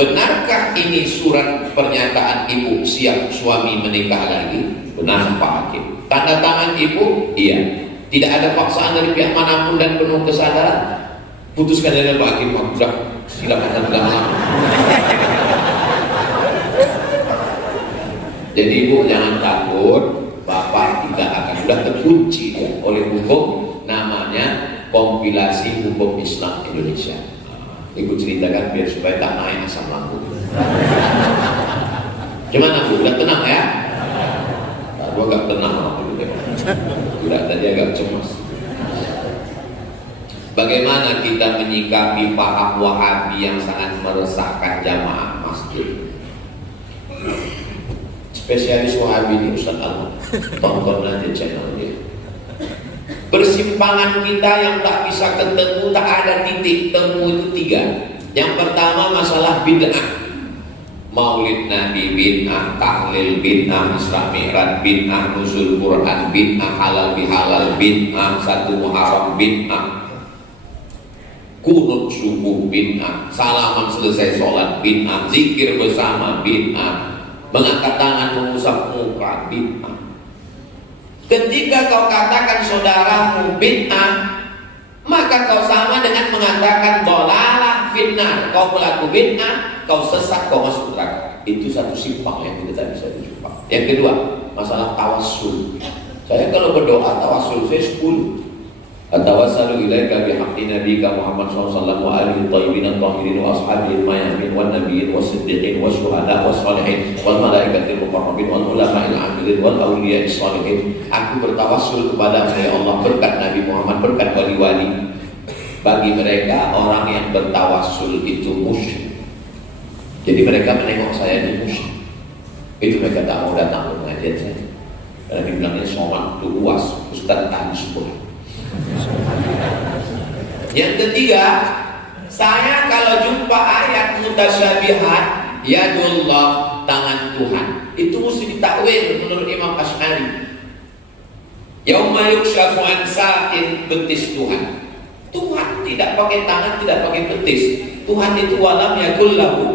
benarkah ini surat pernyataan ibu siap suami menikah lagi? Benar Pak Hakim. Tanda tangan ibu? Iya. Tidak ada paksaan dari pihak manapun dan penuh kesadaran. Putuskan dengan Pak Hakim. Sudah silakan pulang. Jadi ibu jangan takut. Bapak tidak akan sudah terkunci oleh hukum namanya kompilasi hukum Islam Indonesia. Ikut ceritakan biar supaya tak naik asam lambung. Gimana Bu? Udah tenang ya? Gua agak tenang udah tadi agak cemas. Bagaimana kita menyikapi paham Wahabi yang sangat meresahkan jamaah masjid? Spesialis Wahabi ini Ustaz Al, tonton aja channel dia. Persimpangan kita yang tak bisa ketemu, tak ada titik temu itu 3. Yang pertama masalah bid'ah. Maulid Nabi bid'ah, tahlil bid'ah, Isra Mi'raj bid'ah, nuzul Quran bid'ah, halal bihalal bid'ah, 1 Muharram bid'ah, kunut subuh bid'ah, salaman selesai sholat bid'ah, zikir bersama bid'ah. Mengangkat tangan mengusap muka bid'ah. Ketika kau katakan saudaramu bid'ah, maka kau sama dengan mengatakan dolalah fitnah. Kau pelaku bid'ah, kau sesat, kau masuk neraka. Itu satu simpang yang kita tak bisa dijumpai. Yang kedua, masalah tawassul. Saya kalau berdoa tawassul saya 10. Atawassalu ilaika bihaqqi nabiyyika Muhammad sallallahu alaihi thayyibin at-tahirin wa ashabil mayamin wan nabiyyin was-siddiqin wasyuhada was-shalihin wal malaikatil muqarrabin wal ulama'il 'amilin wal awliya'is shalihin. Aku bertawassul kepada ya Allah berkat Nabi Muhammad, berkat wali-wali. Bagi mereka orang yang bertawassul itu musyrik. Jadi mereka menengok saya ini musyrik. Itu mereka tak mau datang ke pengajian saya. Karena dibilangnya sowan itu luas, Ustaz tadi semua. Yang ketiga, saya kalau jumpa ayat mutasyabihat, yadullah, tangan Tuhan, itu mesti ditakwil menurut Imam Asy'ari. Yauma yukshafu an saqin, betis Tuhan. Tuhan tidak pakai tangan, tidak pakai betis. Tuhan itu walam yakul lahu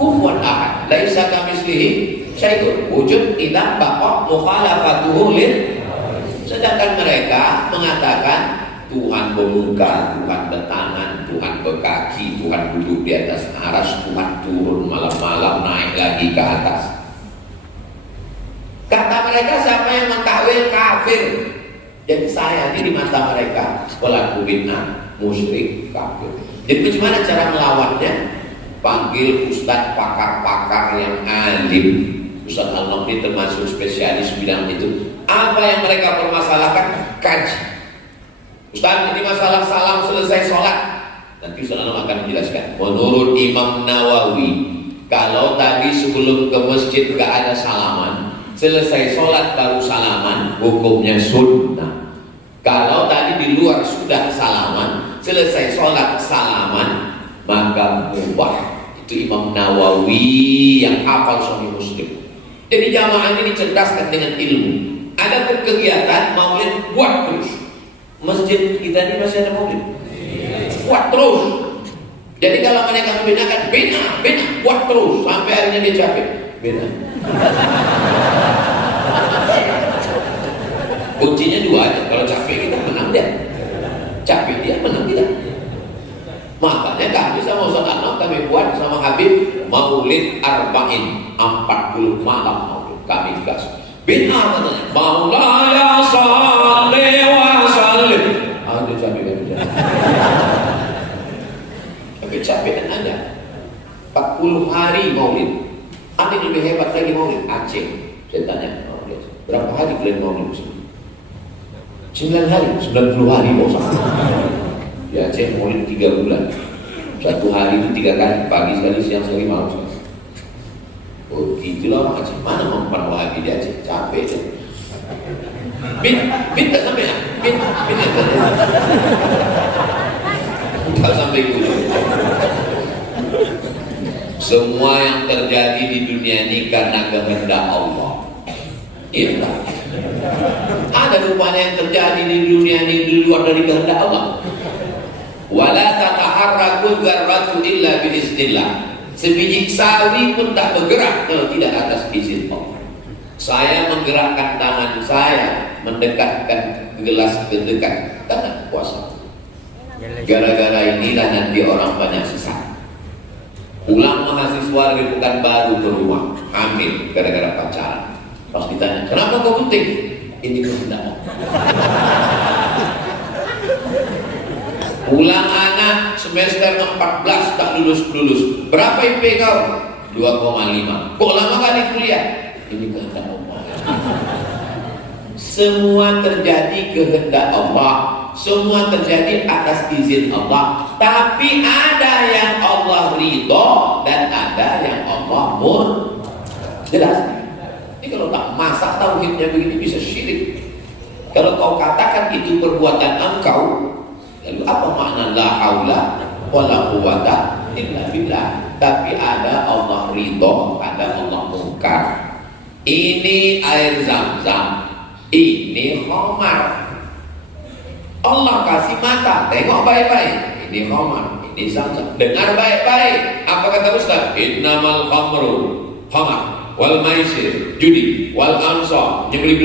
kufuwan ahad, laisa kamitslihi syai'un, wujud tidak baqa mukhalafatuhu lil. Sedangkan mereka mengatakan Tuhan bermuka, Tuhan bertangan, Tuhan berkaki, Tuhan duduk di atas aras, Tuhan turun malam-malam naik lagi ke atas. Kata mereka siapa yang mentakwil kafir. Jadi saya ini di mata mereka pelaku bid'ah, musyrik, kafir. Jadi bagaimana cara melawannya? Panggil ustaz pakar-pakar yang alim. Ustaz Al-Naqdi termasuk spesialis bidang itu. Apa yang mereka permasalahkan? Kaji. Ustaz, ini masalah salam selesai sholat. Nanti Ustaz Al-Naqdi akan menjelaskan. Menurut Imam Nawawi, kalau tadi sebelum ke masjid gak ada salaman, selesai sholat baru salaman, hukumnya sunnah. Kalau tadi di luar sudah salaman, selesai sholat salaman, maka mubah. Itu Imam Nawawi yang hafal Sahih Muslim. Jadi jamaah ini dicerdaskan dengan ilmu. Ada kegiatan maulid, buat terus. Masjid kita ini masih ada maulid, buat terus. Jadi kalau mereka membedakan bina, buat terus sampai akhirnya dia capek. Bina. Kuncinya dua aja. Kalau capek kita menang dia, capek dia menang kita. Makanya kami sama Ustaz Anwar kami buat sama Habib maulid arba'in, 40 malam maulid kami gas. Bina katanya, Maulaya salli wa sallim. Dia capek kan? Capek capekan aja. 40 hari maulid. Ada yang lebih hebat lagi maulid Aceh. Saya tanya, berapa hari kalian maulid? 9 hari, 90 hari bos. Di Aceh maulid 3 bulan. Satu hari itu 3 kali, pagi sekali, siang sekali, malam sekali. Oh gitulah orang Aceh. Mana mempan lagi di Aceh? Capek deh. Bin tak sampai ya? Bin tak sampai dulu. Semua yang terjadi di dunia ini karena kehendak Allah. Iya. Ada rupanya yang terjadi di dunia ini di luar dari kehendak Allah. Wala tataharrakul garratu illa biiznillah. Sebiji sawi pun tak bergerak kalau tidak atas izin Allah. Saya menggerakkan tangan saya mendekatkan gelas ke dekat tangan puasa. Gara-gara inilah nanti orang banyak sesat. Pulang mahasiswa lagi bukan baru ke rumah, hamil gara-gara pacaran. Pas ditanya, kenapa kau penting? Ini kehendak Allah. Pulang anak semester 14 tak lulus. Berapa IP kau? 2,5. Kok lama kali kuliah? Ini kehendak Allah. Semua terjadi kehendak Allah. Semua terjadi atas izin Allah. Tapi ada yang Allah ridho dan ada yang Allah jelas. Ini kalau tak masak tauhidnya begini bisa syirik. Kalau kau katakan itu perbuatan engkau, lalu apa makna la haula wala quwata illa billah? Tapi ada Allah ridho, ada Allah mungkar. Ini air Zam-Zam, ini khamar. Allah kasih mata, tengok baik-baik. Ini khamar, ini Zam-Zam. Dengar baik-baik. Apa kata Ustaz? Innamal khamru khamar wal maisir, judi, wal ansab, nyembelih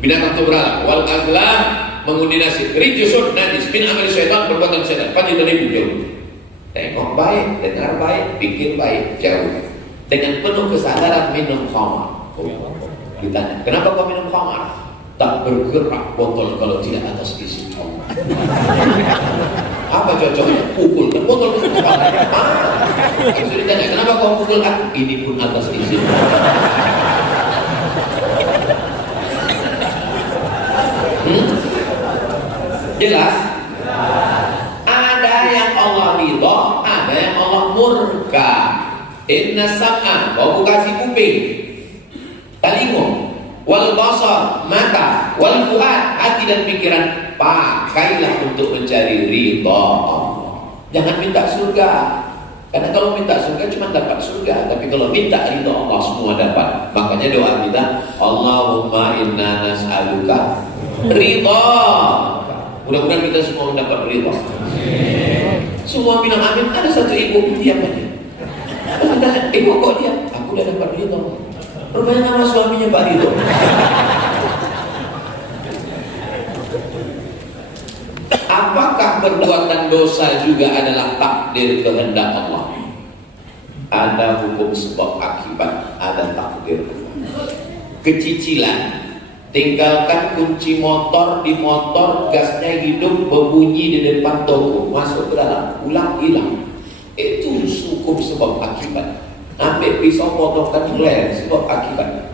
binatang untuk beranak, wal azlam, mengundi nasib, rijsun najis, min amal syaitan, perbuatan syaitan. Fajtanibu jauh. Tengok baik, dengar baik, pikir baik, jauh. Dengan penuh kesadaran minum khamar. Ditanya, kenapa kau minum khamar? Tak bergerak botol kalau tidak atas izin Allah. Apa cocoknya? Pukul kan botol ke depan. Terus ditanya, kenapa kau pukul aku? Ini pun atas izin. Jelas? Ada yang Allah ridho, ada yang Allah murka. Inna sam'a, kau kasih kuping, telinga, wal basar, mata, wal fuad, hati dan pikiran, pakailah untuk mencari ridha Allah. Jangan minta surga, karena kalau minta surga cuma dapat surga, tapi kalau minta ridha Allah semua dapat. Makanya doa kita, Allahumma inna nas'aluka ridha. Mudah-mudahan kita semua mendapat ridha. Semua bilang amin. Ada satu ibu diam aja. Ibu kok diam? Aku udah dapat ridha. Rupanya nama suaminya Pak Ridho. Apakah perbuatan dosa juga adalah takdir kehendak Allah? Ada hukum sebab akibat, ada takdir. Kecicilan, tinggalkan kunci motor di motor, gasnya hidup, berbunyi di depan toko, masuk ke dalam, pulang hilang. Itu hukum sebab akibat. Ambil pisau potongkan leher, sebab akibat.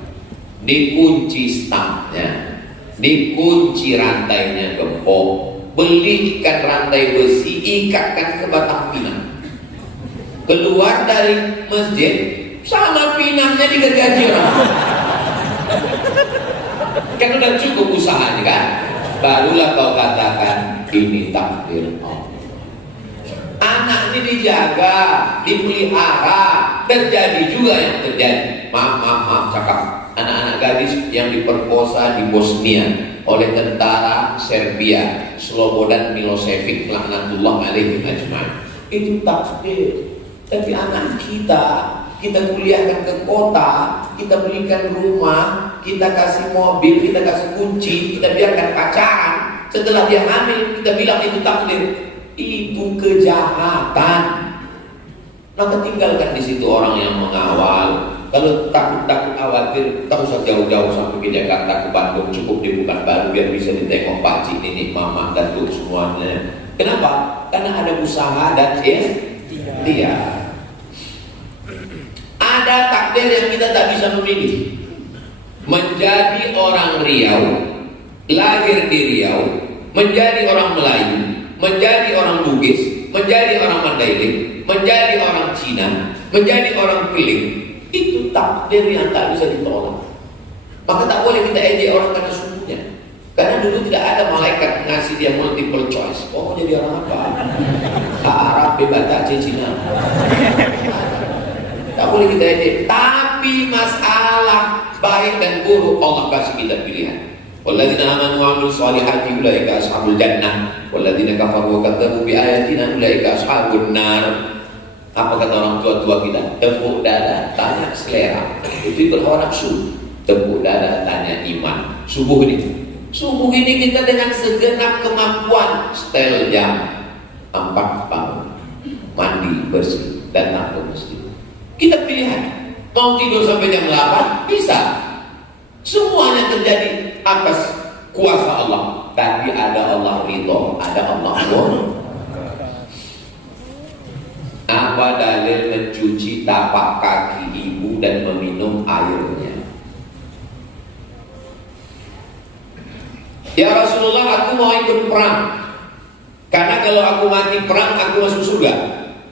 Dikunci stangnya, dikunci rantainya gempok, beli ikan rantai besi, ikatkan ke batang pinang. Keluar dari masjid, sama pinangnya digergaji orang. Kan udah cukup usahanya kan? Barulah kau katakan ini takdir Allah. Anak ini dijaga, dipelihara, terjadi juga yang terjadi. Maaf cakap. Anak-anak gadis yang diperkosa di Bosnia oleh tentara Serbia, Slobodan Milosevic, laknatullah alaihi ajma'in. Itu takdir. Tapi anak kita kuliahkan ke kota, kita belikan rumah, kita kasih mobil, kita kasih kunci, kita biarkan pacaran. Setelah dia hamil, kita bilang itu takdir. Itu kejahatan. Maka tinggalkan di situ orang yang mengawal. Kalau takut khawatir, tak usah jauh-jauh sampai ke Jakarta, ke Bandung, cukup di Pekanbaru biar bisa ditengok pakcik, nenek, mama, datuk semuanya. Kenapa? Karena ada usaha dan dia. Ada takdir yang kita tak bisa memilih. Menjadi orang Riau, lahir di Riau, menjadi orang Melayu, menjadi orang Bugis, menjadi orang Mandailing, menjadi orang Cina, menjadi orang Keling. Itu takdir yang tak bisa ditolak. Maka tak boleh kita ejek orang karena sukunya. Karena dulu tidak ada malaikat ngasih dia multiple choice. Oh, mau jadi orang apa? Arab, Batak, Cina. Tak boleh kita ejek. Tapi masalah baik dan buruk Allah kasih kita pilihan. Walladzina amanu wa 'amilus shalihati ulaika ashabul jannah walladzina kafaru wa kadzdzabu bi ayatina ulaika ashabun nar. Apa kata orang tua-tua kita? Tepuk dada, tanya selera. Itu hawa nafsu. Tepuk dada, tanya iman. Subuh ini kita dengan segenap kemampuan setel jam 4 bangun, mandi bersih, datang ke masjid. Kita pilihan. Mau tidur sampai jam 8 bisa. Semuanya terjadi atas kuasa Allah. Tapi ada Allah ridho, ada Allah murka. Apa dalil mencuci tapak kaki ibu dan meminum airnya? Ya Rasulullah, aku mau ikut perang. Karena kalau aku mati perang, aku masuk surga.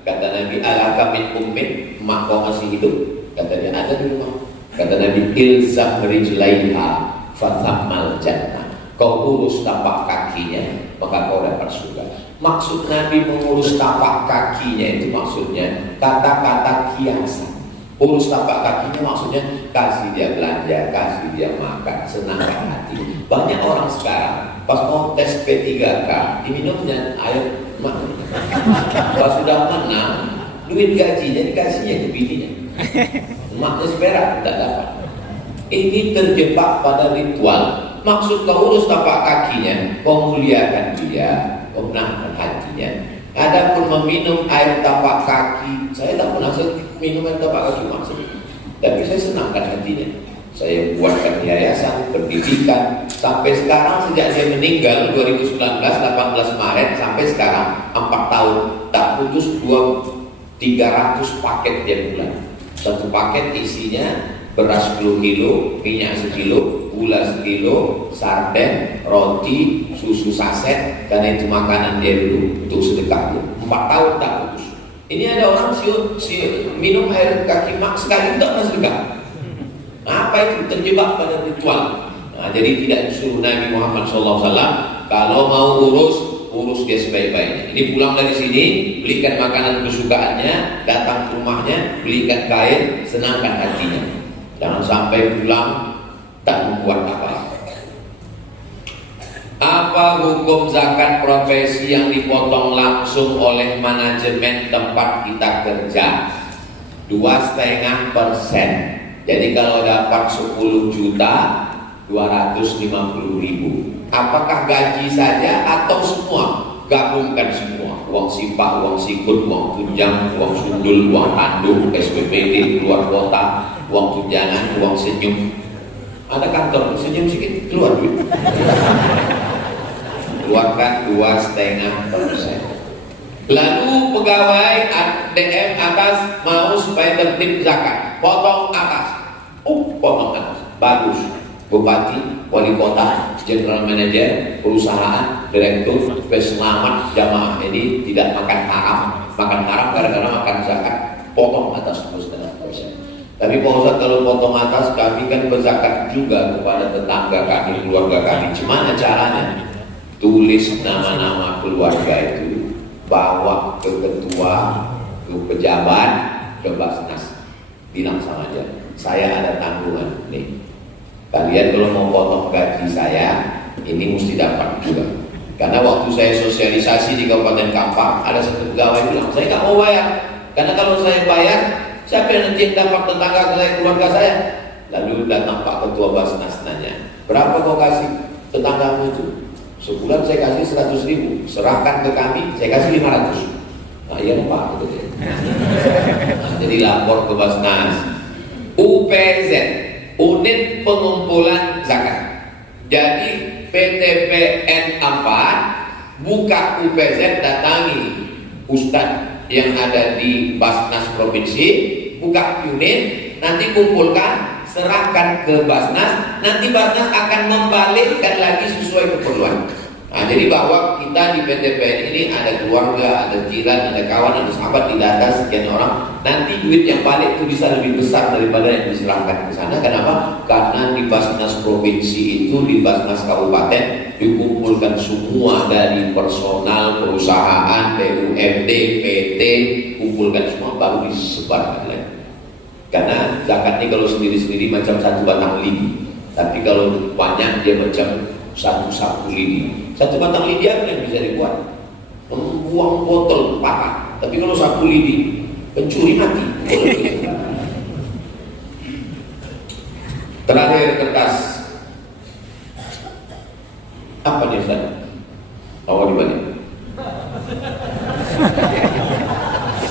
Kata Nabi, alaka min ummin, mak kau masih hidup? Kata dia, ada di rumah. Kata Nabi, ilzam rijlaiha fathammal jannah. Kau urus tapak kakinya, maka kau dapat surga. Maksud Nabi mengurus tapak kakinya itu maksudnya kata-kata kiasan. Urus tapak kakinya maksudnya kasih dia belanja, kasih dia makan, senangkan hati. Banyak orang sekarang pas mau tes P3K diminumnya air mani. Pas sudah menang, duit gajinya dikasihnya ke bininya. emaknya seperak tidak dapat. Ini terjebak pada ritual. Maksud kau urus tapak kakinya, kau muliakan dia, kau menangkan hatinya. Adapun meminum air tapak kaki, saya tak pernah minum air tapak kaki maksudnya, tapi saya senangkan hatinya. Saya buatkan yayasan, pendidikan, sampai sekarang sejak dia meninggal 2019, 18 Maret sampai sekarang 4 tahun, tak putus 300 paket tiap bulan. Satu paket isinya beras 10 kilo, minyak 1 kilo, gula 1 kilo, sarden, roti, susu saset, karena itu makanan dia dulu untuk sedekah. 4 tahun tak putus. Ini ada orang minum air kaki mak sekali tak pernah sedekah. Apa itu? Terjebak pada ritual. Nah, jadi tidak disuruh Nabi Muhammad SAW kalau mau urus dia sebaik-baiknya. Ini pulang dari sini, belikan makanan kesukaannya, datang ke rumahnya, belikan kain, senangkan hatinya. Jangan sampai pulang tak membuat apa-apa. Apa hukum zakat profesi yang dipotong langsung oleh manajemen tempat kita kerja? 2,5%. Jadi kalau dapat 10 juta 250.000. Apakah gaji saja atau semua? Gabungkan semua. Uang simpak, uang sikut, uang tunjang, uang sundul, uang tanduk, SPPD, keluar kota, uang tunjangan, uang senyum. Ada kantor senyum sedikit, keluar duit. Keluarkan 2,5%. Lalu pegawai DM atas mau supaya tertib zakat, potong atas. Potong atas. Bagus. Bupati, wali kota, general manager, perusahaan, direktur, supaya selamat jamaah ini tidak makan haram. Makan haram gara-gara makan zakat, potong atas 2,5%. Tapi Pak Ustaz, kalau potong atas, kami kan berzakat juga kepada tetangga kami, keluarga kami. Gimana caranya? Tulis nama-nama keluarga itu, bawa ke ketua, ke pejabat, ke Basnas, bilang sama dia, saya ada tanggungan nih. Kalian kalau mau potong gaji saya, ini mesti dapat juga. Karena waktu saya sosialisasi di Kabupaten Kampar, ada satu pegawai bilang, saya nggak mau bayar. Karena kalau saya bayar, siapa yang nanti dapat tetangga saya, keluarga saya? Lalu datang Pak Ketua Basnas nanya, berapa kau kasih tetanggamu itu? Sebulan saya kasih 100.000, serahkan ke kami, saya kasih 500. Nah iya Pak, gitu ya. Nah, jadi lapor ke Basnas. UPZ, Unit Pengumpulan Zakat. Jadi PTPN 4 buka UPZ, datangi Ustadz yang ada di Basnas Provinsi, buka unit, nanti kumpulkan, serahkan ke Basnas, nanti Basnas akan membalikkan lagi sesuai keperluan. Nah, jadi bahwa kita di PTPN ini ada keluarga, ada jiran, ada kawan, ada sahabat, tidak ada sekian orang. Nanti duit yang balik itu bisa lebih besar daripada yang diserahkan ke sana. Kenapa? Karena di Basnas Provinsi itu, di Basnas Kabupaten dikumpulkan semua dari personal, perusahaan, BUMD, PT, kumpulkan semua baru disebarkan lagi. Karena zakat ini kalau sendiri-sendiri macam satu batang lidi, tapi kalau banyak dia macam satu sapu lidi. Satu batang lidi apa yang bisa dibuat? Membuang botol patah. Tapi kalau sapu lidi, pencuri mati. Terakhir kertas. Apa dia Ustaz? Awal dibalik.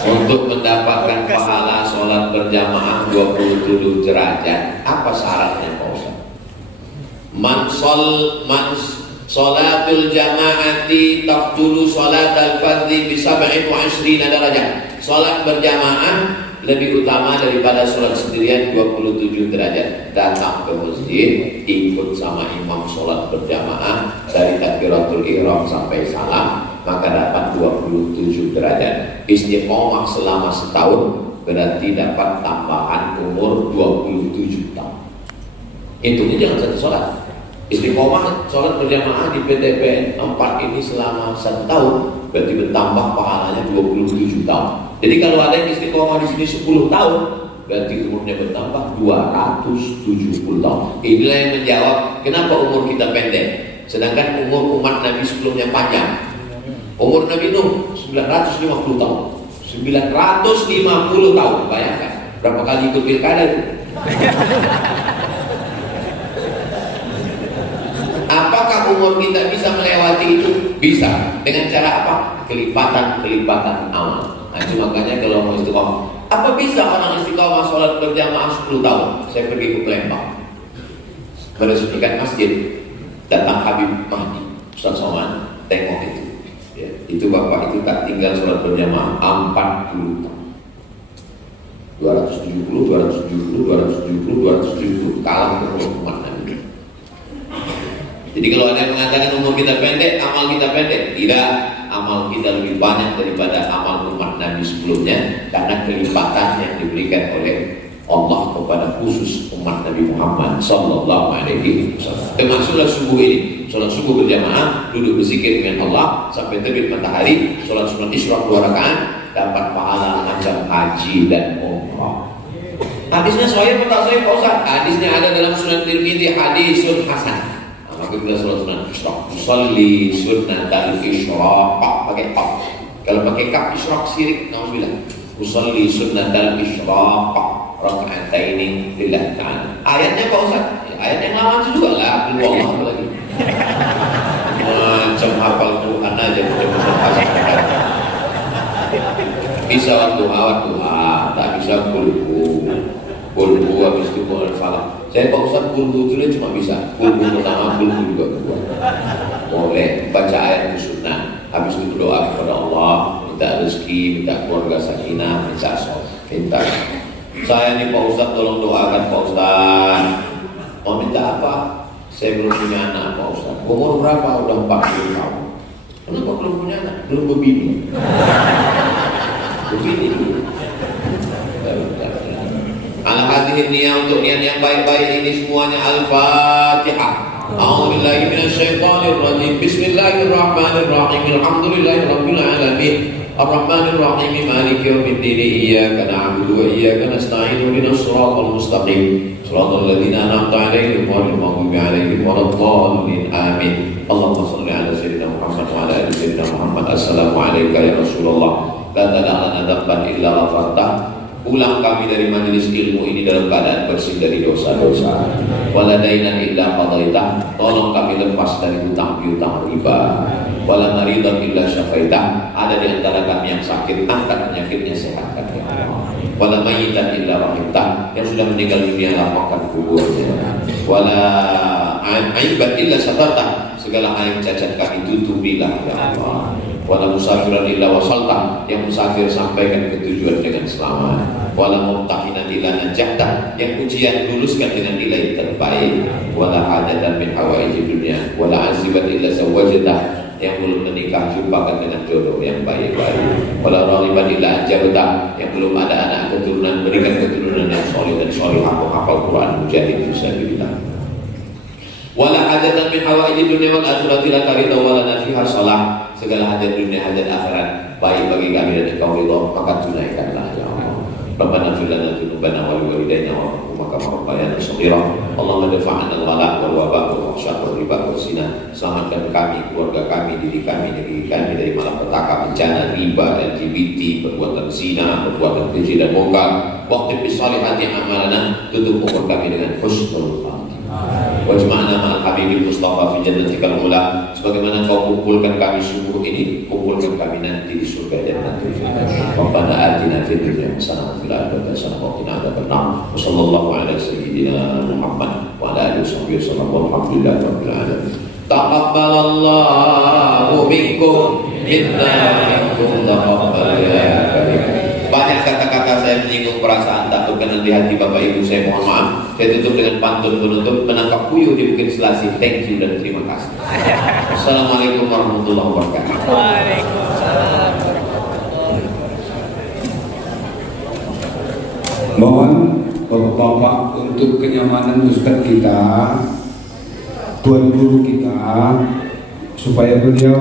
Untuk mendapatkan pahala sholat berjamaah 27 derajat, apa syaratnya Pak Ustaz? Sholatul jamaati tafdulu sholatal fardhi bi 27 derajat. Sholat berjamaah lebih utama daripada sholat sendirian 27 derajat. Datang ke masjid, ikut sama imam sholat berjamaah dari takbiratul ihram sampai salam, maka dapat 27 derajat. Istiqomah selama setahun berarti dapat tambahan umur 27 tahun. Hitungnya jangan satu sholat. Istiqomah sholat berjamaah di PTPN 4 ini selama 1 tahun berarti bertambah pahalanya 27 tahun. Jadi kalau ada yang istiqomah di sini 10 tahun berarti umurnya bertambah 270 tahun. Inilah yang menjawab kenapa umur kita pendek, sedangkan umur umat Nabi sebelumnya panjang. Umur Nabi Nuh 950 tahun. 950 tahun, bayangkan. Berapa kali ikut pilkada itu? Apakah umur kita bisa melewati itu? Bisa. Dengan cara apa? Kelipatan amal. Nah, itu makanya kalau mau istiqomah, apa bisa orang istiqomah sholat berjamaah 10 tahun? Saya pergi ke Palembang, meresmikan masjid, datang Habib Mahdi Ustaz Somad, tengok itu ya, itu bapak itu tak tinggal sholat berjamaah 40 tahun, 270 kalah dengan umat Nabi. Jadi kalau ada yang mengatakan umur kita pendek, amal kita pendek, tidak, amal kita lebih banyak daripada amal umat Nabi sebelumnya, karena kelipatan yang diberikan oleh Allah kepada khusus umat Nabi Muhammad Sallallahu Alaihi Wasallam. Termasuklah subuh ini, sholat subuh berjamaah, duduk berzikir dengan Allah sampai terbit matahari, sholat sunat isyraq 2 rakaat, dapat pahala macam haji dan umrah. Hadisnya sahih atau tak sahih Pak Ustaz? Hadisnya ada dalam Sunan Tirmidzi, hadisun hasan. Maka kita sholat sunat isyraq, usolli sunnatal isyraq, pakai pak. Kalau pakai kap isyraq syirik, nauzubillah. Usolli sunnatal isyraq raka'ataini lillah ta'ala. Ayatnya Pak Ustaz? Ya, ayat yang lama itu juga lah, Allah apa lagi. Macam hafal Quran aja bisa waktu tak bisa kulhu habis itu Quran falak. Saya Pak Ustaz kulhu itu cuma bisa kulhu pertama, kulhu juga kedua. Boleh baca ayat sunnah, habis itu doa kepada Allah, minta rezeki, minta keluarga sakinah, minta sholat, minta. Saya nih Pak Ustaz, tolong doakan Pak Ustaz. Mau minta apa? Saya belum punya anak Pak Ustaz. Umur berapa? Udah 40 tahun. Kenapa belum punya anak? Belum berbini. Berbini dulu. Al-hadirin niat untuk niat yang baik-baik ini semuanya. Al-Fatihah. A'udzubillahi minasyaitonirrajim. Bismillahirrahmanirrahim. Alhamdulillahirabbil alamin. Ar-Rahmanir-Rahim, Maliki yaumiddin. Iyyaka na'budu wa iyyaka nasta'in. Ihdinas siratal mustaqim. Shiratal ladzina an'amta 'alaihim ghairil maghdubi 'alaihim waladdallin. Amin. Allahumma shalli 'ala sayyidina Muhammad wa 'ala ali sayyidina Muhammad. Assalamu alayka ya Rasulullah. La tada'lana dzamban illa ghafartah. Pulang kami dari majelis ilmu ini dalam keadaan bersih dari dosa-dosa. Wala dainan illa qadaitah. Tolong kami lepas dari hutang-piutang riba. Wala maridan illa syafaitah. Ada di antara kami yang sakit, angkat penyakitnya, sehatkan ya Allah. Wala mayyitan illa rahimtah. Yang sudah meninggal dunia, lapangkan kuburnya. Wala aibat illa satartah. Segala aib cacat kami tutupilah ya Allah. Wala musafiran illa wasaltah. Yang musafir sampaikan ke tujuan dengan selamat. Wala mumtahinan illa najahta. Yang ujian luluskan dengan nilai terbaik. Wala hajatan min hawaiji dunia. Wala azibat illa zawajatah. Yang belum menikah, jumpakan dengan jodoh yang baik-baik. Wala raghiban illa ajabtah. Yang belum ada anak keturunan, berikan keturunan yang soleh dan solehah, menghafal Quran, mujahid fisabilillah. Wala hajatan min hawaiji dunia wal akhirati la tarida wala nafiha salah. Segala hajat dunia, hajat akhirat baik bagi kami dan engkau ridha, maka tunaikanlah ya Allah. Rabbana fir lana dzunubana wa liwalidayna warhamhuma kama rabbayana shaghira. Allahumma dafa'na al-ghala wal waba wal fahsya wal riba wal zina. Selamatkan kami, keluarga kami, diri kami, negeri kami dari malapetaka, bencana, riba, LGBT, perbuatan zina, perbuatan keji dan munkar. Waqti bisalihati amalana, tutup umur kami dengan husnul khatimah. Wajma'na ma'al habibil Mustafa fi jannatikal ula. Sebagaimana kau kumpulkan kami subuh ini, kumpulkan kami nanti di surga Jannatul Firdaus. Rabbana atina fid dunya hasanah wa fil akhirati hasanah wa qina adzabannar. Wa sallallahu ala sayyidina Muhammad wa ala alihi wasallam. Walhamdulillahi rabbil alamin. Taqabbalallahu minkum minna minkum taqabbal ya karim. Banyak kata-kata saya menyinggung perasaan tak berkenan di hati Bapak Ibu, saya mohon maaf. Saya tutup dengan pantun penutup, menangkap puyuh di Bukit Selasih. Thank you dan terima kasih. Assalamualaikum warahmatullahi wabarakatuh. Waalaikumsalam. Mohon Bapak untuk kenyamanan Ustadz kita, Tuan Guru kita, supaya beliau